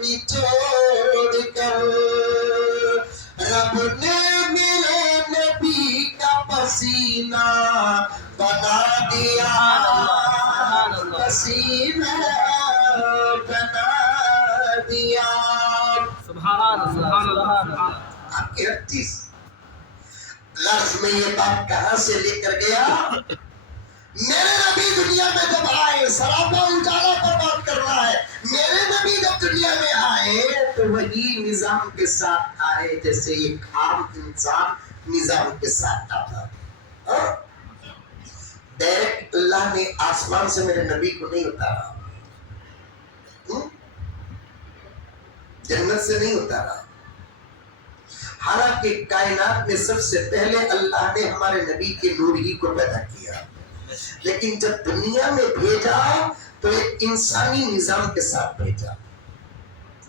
نچوڑ کر رب نے میرے نبی کا پسینہ بنا دیا، پسینہ بنا دیا. سبحان اللہ. آپ کی ہر چیز لفظ میں یہ بات کہاں سے لے کر گیا. میرے نبی دنیا میں جب آئے، سراپا اجالا پر بات کر رہا ہے. میرے نبی جب دنیا میں آئے تو وہی نظام کے ساتھ آئے جیسے ایک عام انسان نظام کے ساتھ آتا. ڈائریکٹ اللہ نے آسمان سے میرے نبی کو نہیں اتارا، جنت سے نہیں اتارا. حالانکہ کائنات میں سب سے پہلے اللہ نے ہمارے نبی کے نور ہی کو پیدا کیا، لیکن جب دنیا میں بھیجا تو ایک انسانی نظام کے ساتھ بھیجا.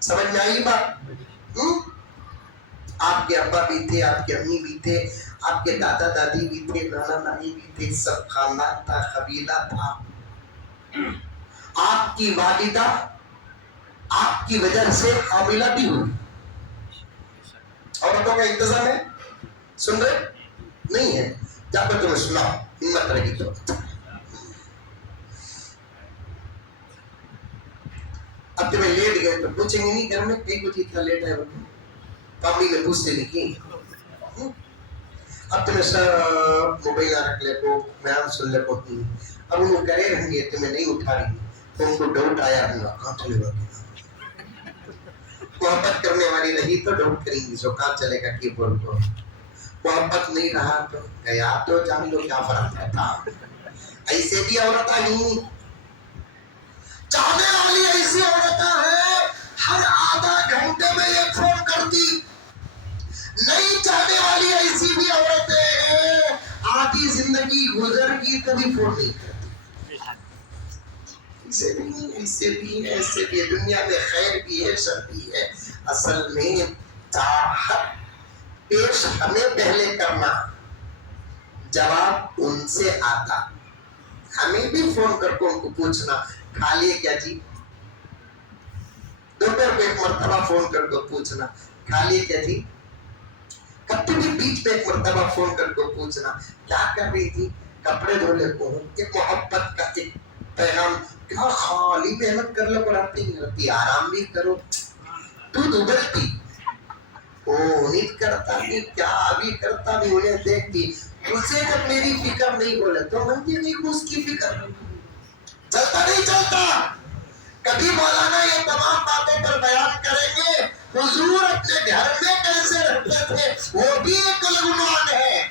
سمجھ میں آئی بات؟ آپ کے ابا بھی تھے، آپ کے امی بھی تھے، آپ کے دادا دادی بھی تھے، نانا نانی بھی تھے، سب خاندان تھا، قبیلہ تھا. آپ کی والدہ آپ کی وجہ سے حاملہ بھی ہوئی. عورتوں کا انتظام ہے، سن رہے نہیں ہے؟ جا کر تمہیں سناؤ، ہمت رہی تو. اب تمہیں لیٹ گئے تو پوچھیں گے نہیں گھر میں کئی کچھ اتنا لیٹ ہے. فیملی میں پوچھتے نہیں کی. اب تمہیں سب موبائل رکھ لے کو بیان سن لے کو. اب انہوں کرے رہیں گے تمہیں نہیں اٹھا رہی تو ان کو ڈاؤٹ آیا ہوگا کہاں چلے گا. محبت کرنے والی رہی تو ڈاؤٹ کریں گی سو کہاں چلے گا کی بول کو. محبت نہیں رہا تو گیا تو جان لو کیا فرق تھا. ایسے بھی عورتیں نہیں، چاہنے والی ایسی عورتیں ہیں ہر آدھا گھنٹے میں ایک فون کرتی. نہیں چاہنے والی ایسی بھی عورتیں ہیں آدھی زندگی گزر گئی کبھی فون نہیں کرتی. ایسے بھی ایسے بھی ایسے بھی. دنیا میں خیر بھی ہے شر بھی ہے. اصل میں چاہت پیش ہمیں پہلے کرنا، جواب ان سے آتا. ہمیں بھی فون کر کے ان کو پوچھنا کھا لیے کیا جی. دوپہر کو ایک مرتبہ فون کر کے پوچھنا کھا لیے کیا جی. کبھی بھی بیچ میں ایک مرتبہ فون کر کے پوچھنا کیا کر رہی تھی، کپڑے دھونے کو ہوں. ایک محبت کا ایک پیغام. کیا خالی محنت کر لو رہتی آرام بھی کرو. تو دبلتی او امید کرتا نہیں کیا ابھی کرتا نہیں انہیں دیکھتی اسے جب میری فکر نہیں بولے تو منزل نہیں کو اس کی فکر چلتا نہیں چلتا. کبھی مولانا یہ تمام باتوں پر بیان کریں گے حضور اپنے گھر میں کیسے رہتے تھے وہ بھی ایک عنوان ہے.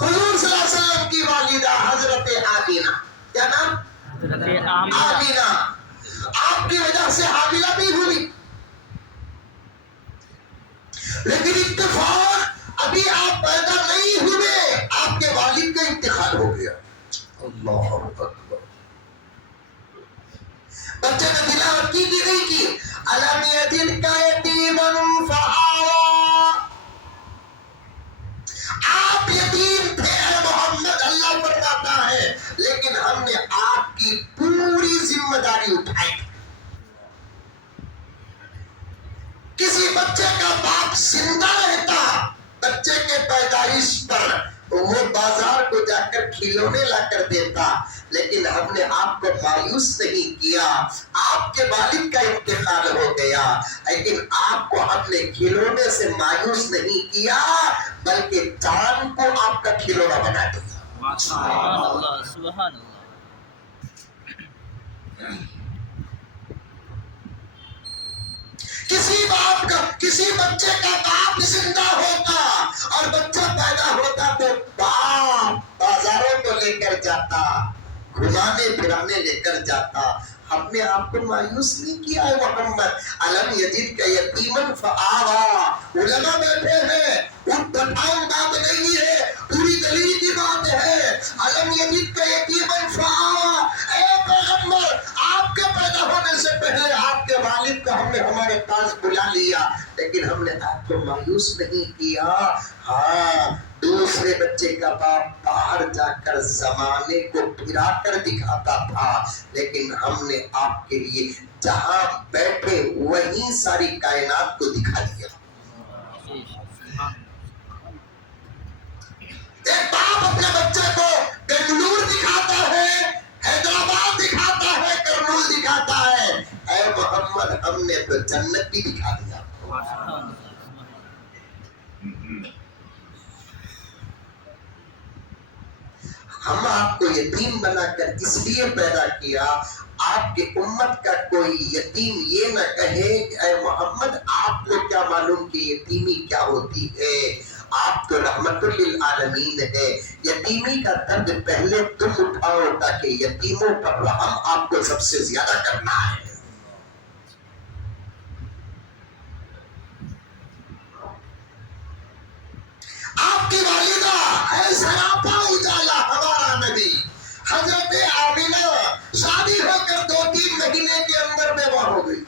حضور صلی اللہ علیہ وسلم کی والدہ حضرت آمینہ کیا نام حضرت آمینہ آمینہ آپ کی وجہ سے حاملہ بھی ہوئی لیکن اتفاق ابھی آپ پیدا نہیں ہوئے آپ کے والد کا انتقال ہو گیا. اللہ اکبر. بچے نے تلاوت کی نہیں کی الم یجدک یتیما فآویٰ. آپ یتیم تھے اے محمد اللہ فرماتا ہے لیکن ہم نے آپ کی پوری ذمہ داری اٹھائی. کسی بچے کا باپ زندہ رہتا بچے کے پیدائش پر وہ بازار کو جا کر کھلونے لا کر دیتا لیکن ہم نے آپ کو مایوس نہیں کیا. آپ کے والد کا انتقال ہو گیا لیکن آپ کو ہم نے کھلونے سے مایوس نہیں کیا بلکہ جان کو آپ کا کھلونا بنا دیا. سبحان اللہ سبحان اللہ. کسی باپ کا کسی بچے کا باپ زندہ ہوتا اور بچہ پیدا ہوتا تو باپ بازاروں کو لے کر جاتا گھمانے پھرانے لے کر جاتا. ہم نے آپ کو مایوس نہیں کیا ہے محمد. الم یجدک یتیما فآویٰ. علماء بیٹھے ہیں ان پٹھان بات نہیں ہے پوری دلیل کی بات ہے. الم یجدک یتیما فآویٰ. اے پیغمبر آپ کے پیدا ہونے سے پہلے آپ کے والد کو ہم نے ہمارے پاس بلا لیا لیکن ہم نے آپ کو مایوس نہیں کیا. ہاں دوسرے بچے کا باپ باہر جا کر زمانے کو پھرا کر دکھاتا تھا لیکن ہم نے آپ کے لیے جہاں بیٹھے وہیں ساری کائنات کو دکھا دیا. ایک باپ اپنے بچے کو بنگلور دکھاتا ہے حیدرآباد دکھاتا ہے کرنول دکھاتا ہے. اے محمد ہم نے تو جنت بھی دکھا دیا. ہم آپ کو یتیم بنا کر اس لیے پیدا کیا آپ کے امت کا کوئی یتیم یہ نہ کہے اے محمد آپ کو کیا معلوم کہ یتیمی کیا ہوتی ہے. آپ تو رحمت للعالمین ہے. یتیمی کا درد پہلے تم اٹھاؤ تاکہ یتیموں پر رحم آپ کو سب سے زیادہ کرنا ہے. آپ کی والدہ ہے سراپا اجالا ہمارا نبی حضرت آمینہ شادی ہو کر 2-3 مہینے کے اندر بیوہ ہو گئی.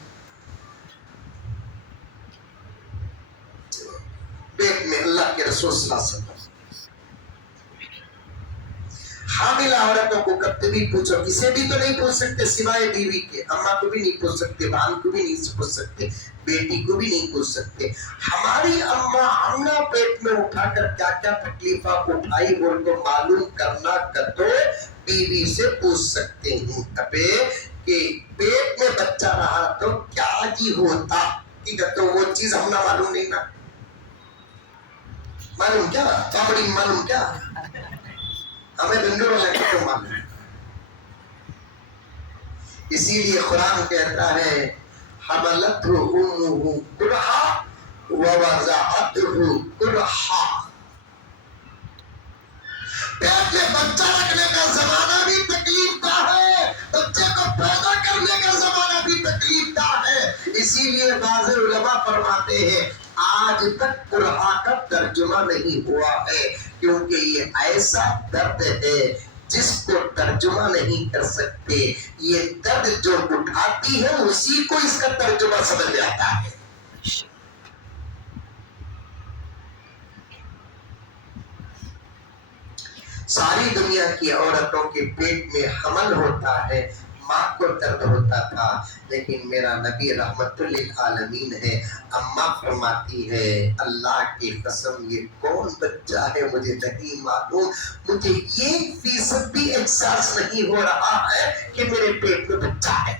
پیٹ میں اللہ کے رسول صلی اللہ علیہ وسلم. حاملہ عورتوں کو کبھی بھی پوچھو کسے بھی تو نہیں پوچھ سکتے سوائے بیوی کے. اماں کو بھی نہیں پوچھ سکتے بہن کو بھی نہیں پوچھ سکتے بیٹی کو بھی نہیں پوچھ سکتے. ہماری اماں ہمنا پیٹ میں اٹھا کر کیا کیا تکلیفہ اٹھائی وہ تو معلوم کرنا تو بیوی سے پوچھ سکتے ہیں. ابے کہ پیٹ میں بچہ رہا تو کیا جی ہوتا تو وہ چیز ہمنا معلوم نہیں نا. معلوم کیا بڑی معلوم کیا ہمیں بنگلور والے کو معلوم. اسی لیے قرآن کہتا ہے حملتہ امہ کرہا ووضعتہ کرہا. پیٹ میں بچہ رکھنے کا زمانہ بھی تکلیف کا ہے بچے کو پیدا کرنے کا زمانہ بھی تکلیف کا ہے. اسی لیے بعض علماء فرماتے ہیں آج تک کرہا کا ترجمہ نہیں ہوا ہے کیونکہ یہ ایسا درد ہے جس کو ترجمہ نہیں کر سکتے. یہ درد جو اٹھاتی ہے اسی کو اس کا ترجمہ سمجھ میں آتا ہے. ساری دنیا کی عورتوں کے پیٹ میں حمل ہوتا ہے ماں کو درد ہوتا تھا لیکن میرا نبی رحمت للعالمین ہے. اماں فرماتی ہے اللہ کی قسم یہ کون بچہ ہے مجھے نہیں معلوم. مجھے 1% بھی احساس نہیں ہو رہا ہے کہ میرے پیٹ میں بچہ ہے.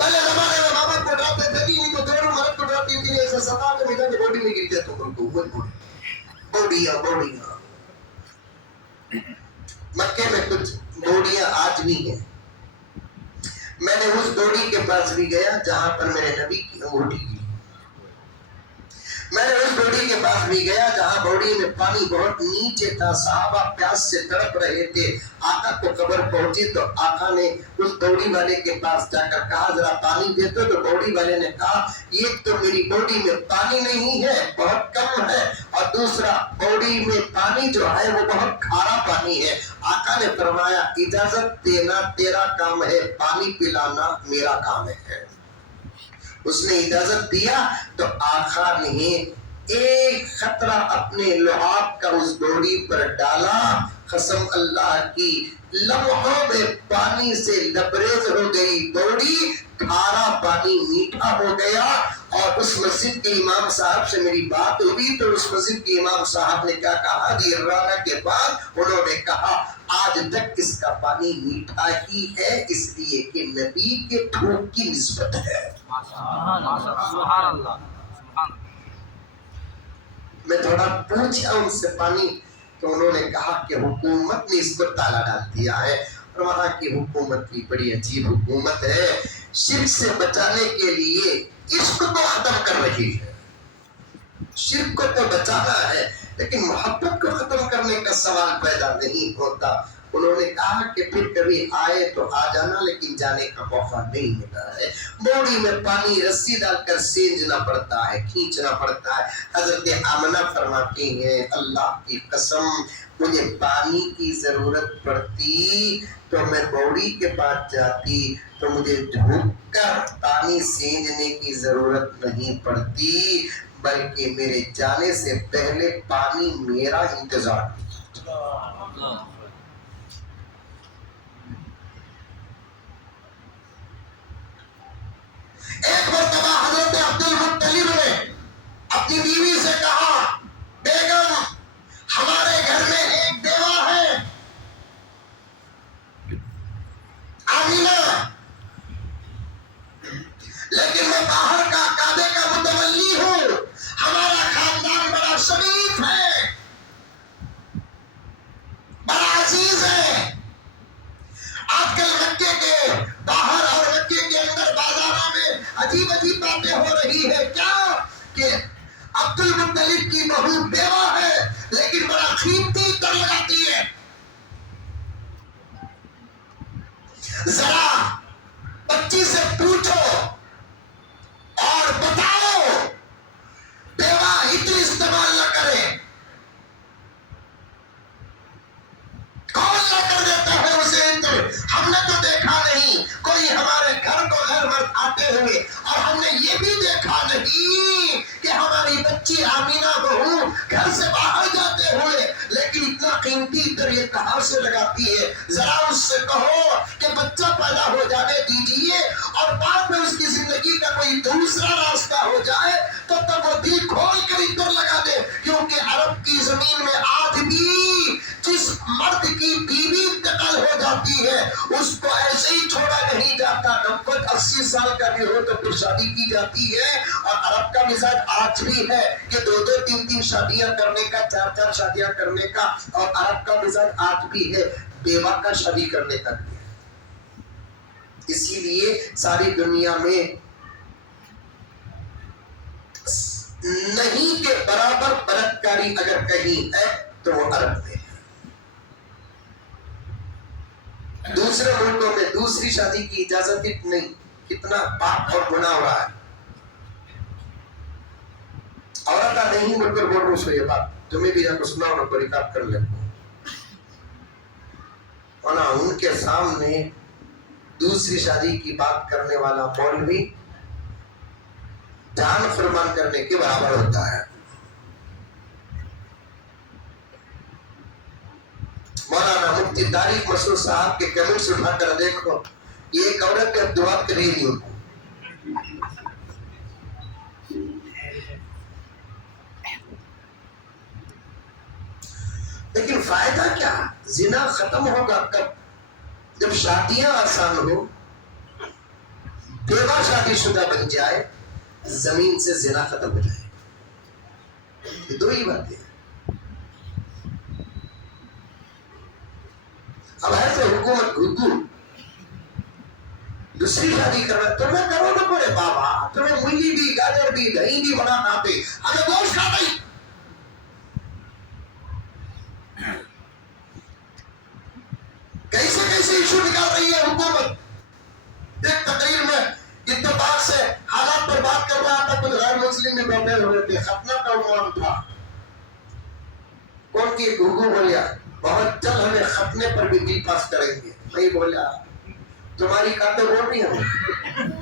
پہلے زمانے میں ماما کو ڈراتے تھے نہیں تو دونوں مرد کو ڈراتی تھی ایسا ستا کہ میرا بوڈی میں گرتے تو ان کو وہ بوڑیاں مکے میں کچھ بوڑیاں آج بھی ہیں. میں نے اس بوڑی کے پاس بھی گیا جہاں پر میرے نبی کی انگوٹھی گری. میں نے اس بوڑی کے پاس بھی گیا جہاں بوڑی میں پانی بہت نیچے تھا. صحابہ پیاس سے تڑپ رہے تھے. آقا کو خبر پہنچی تو آقا نے اس بوڑی والے کے پاس جا کر کہا ذرا پانی دے دو. تو بوڑی والے نے کہا یہ تو میری بوڑی میں پانی نہیں ہے, بہت کم ہے, اور دوسرا بوڑی میں پانی جو ہے وہ بہت کھارا پانی ہے. آقا نے فرمایا اجازت دینا تیرا کام ہے, پانی پلانا میرا کام ہے. اس نے اجازت دیا تو آقا نے ایک خطرہ اپنے لعاب کا اس بوڑی پر ڈالا. قسم اللہ کی لمحوں میں پانی سے لبریز ہو گئی بوڑی, کھارا پانی میٹھا ہو گیا. اور اس مسجد کے امام صاحب سے میری بات ہوئی تو اس مسجد کے امام صاحب نے کیا کہا رانا کے بعد انہوں نے کہا آج تک اس کا پانی میٹھا ہی ہے, اس لیے کہ نبی کے تھوک کی نسبت ہے. سبحان اللہ. میں تھوڑا پوچھا ان سے پانی تو انہوں نے کہا کہ حکومت نے اس پر تالا ڈال دیا ہے, اور وہاں کی حکومت بھی بڑی عجیب حکومت ہے. شرک سے بچانے کے لیے عشق کو ختم کر رہی ہے. شرک کو تو بچانا ہے لیکن محبت کو ختم کرنے کا سوال پیدا نہیں ہوتا. انہوں نے کہا کہ پھر کبھی آئے تو آ جانا, لیکن جانے کا موقع نہیں ملا ہے. بوڑی میں پانی رسی ڈال کر سینجنا پڑتا ہے, کھینچنا پڑتا ہے. حضرت آمنہ فرماتی ہیں اللہ کی قسم مجھے پانی کی ضرورت پڑتی تو میں بوڑی کے پاس جاتی تو مجھے جھک کر پانی سینجنے کی ضرورت نہیں پڑتی, بلکہ میرے جانے سے پہلے پانی میرا انتظار کرتا. ایک مرتبہ حضرت عبد المطلب نے اپنی بیوی سے کہا بیگم ہمارے گھر میں ایک بیوہ ہے آمینہ, لیکن میں باہر کا کعبے کا متولی ہوں, ہمارا خاندان بڑا شریف ہے, بڑا عزیز ہے. آج کل مکے کے باہر اور مکے کے اندر بازاروں میں عجیب عجیب باتیں ہو رہی ہے. کیا کہ عبد المطلب کی بہو بیوہ ہے لیکن بڑا قیمتی تر لگاتی ہے. ذرا بچی سے پوچھو اور بتاؤ بیوہ اتنی استعمال نہ کرے. کون نہ کر دیتا ہے اسے اتنے؟ ہم نے تو دیکھا نہیں کوئی ہمارے گھر کو غیر مرد آتے ہوئے, اور ہم نے یہ بھی دیکھا نہیں کہ ہماری بچی آمینہ بہو گھر سے باہر جاتے ہوئے, لیکن اتنا قیمتی عطر یہ کہاں سے لگاتی ہے؟ ذرا اس سے کہو کہ بچہ پیدا ہو جانے دیجیے اور بعد میں اس کی زندگی کا کوئی دوسرا راستہ ہو جائے تو تب وہ دل کھول کر عطر لگا دے. کیونکہ عرب کی زمین میں آج بھی جس مرد کی بیوی انتقال ہو جاتی ہے اس کو ایسے ہی چھوڑا نہیں جاتا, 90-80 سال کا بھی ہو تو پھر شادی کی جاتی ہے. اور عرب کا مزاج آج بھی ہے کہ 2-3 شادیاں کرنے کا, 4 شادیاں کرنے کا, اور عرب کا مزاج آج بھی ہے بیوہ کا شادی کرنے کا بھی ہے. اسی لیے ساری دنیا میں نہیں کے برابر بدکاری اگر کہیں ہے تو وہ عرب میں ہے. دوسرے ملکوں میں دوسری شادی کی اجازت نہیں, کتنا پاپ اور گناہ ہوا ہے. عورت نہیں مل کر بول رہا یہ بات تمہیں بھی جا کو سنا ہونا کو ریکارڈ کر لیں, اور ان کے سامنے دوسری شادی کی بات کرنے والا مولوی جان فرمان کرنے کے برابر ہوتا ہے. مولانا مفتی طارق مسعود صاحب کے کمنٹس اٹھا کر دیکھو, یہ ایک عورت اب دعا کر رہی ہوں. لیکن فائدہ کیا؟ زنا ختم ہوگا کب؟ جب شادیاں آسان ہو, بیوہ شادی شدہ بن جائے زمین سے زنا ختم ہو جائے. یہ دو ہی باتیں ہیں. اب ایسے حکومت گھگو دوسری شادی کر رہا تمہیں کرو نہ پڑے بابا, تمہیں مولی بھی گاجر بھی دہی بھی بنا کھاتے, ہمیں گوشت کھاتے ہی. کیسے کیسے ایشو نکال رہی ہے حکومت. ایک تقریر میں اتفاق سے حالات پر بات کر رہا تھا, کچھ غیر مسلم بھی بیٹھے ہوئے تھے, ختنہ کا عنوان تھا. کون کی گھوگو بولیا بہت جلد ہمیں ختنے پر بھی بل پاس کریں گے. میں بولا تمہاری کاتیں بول رہی ہوں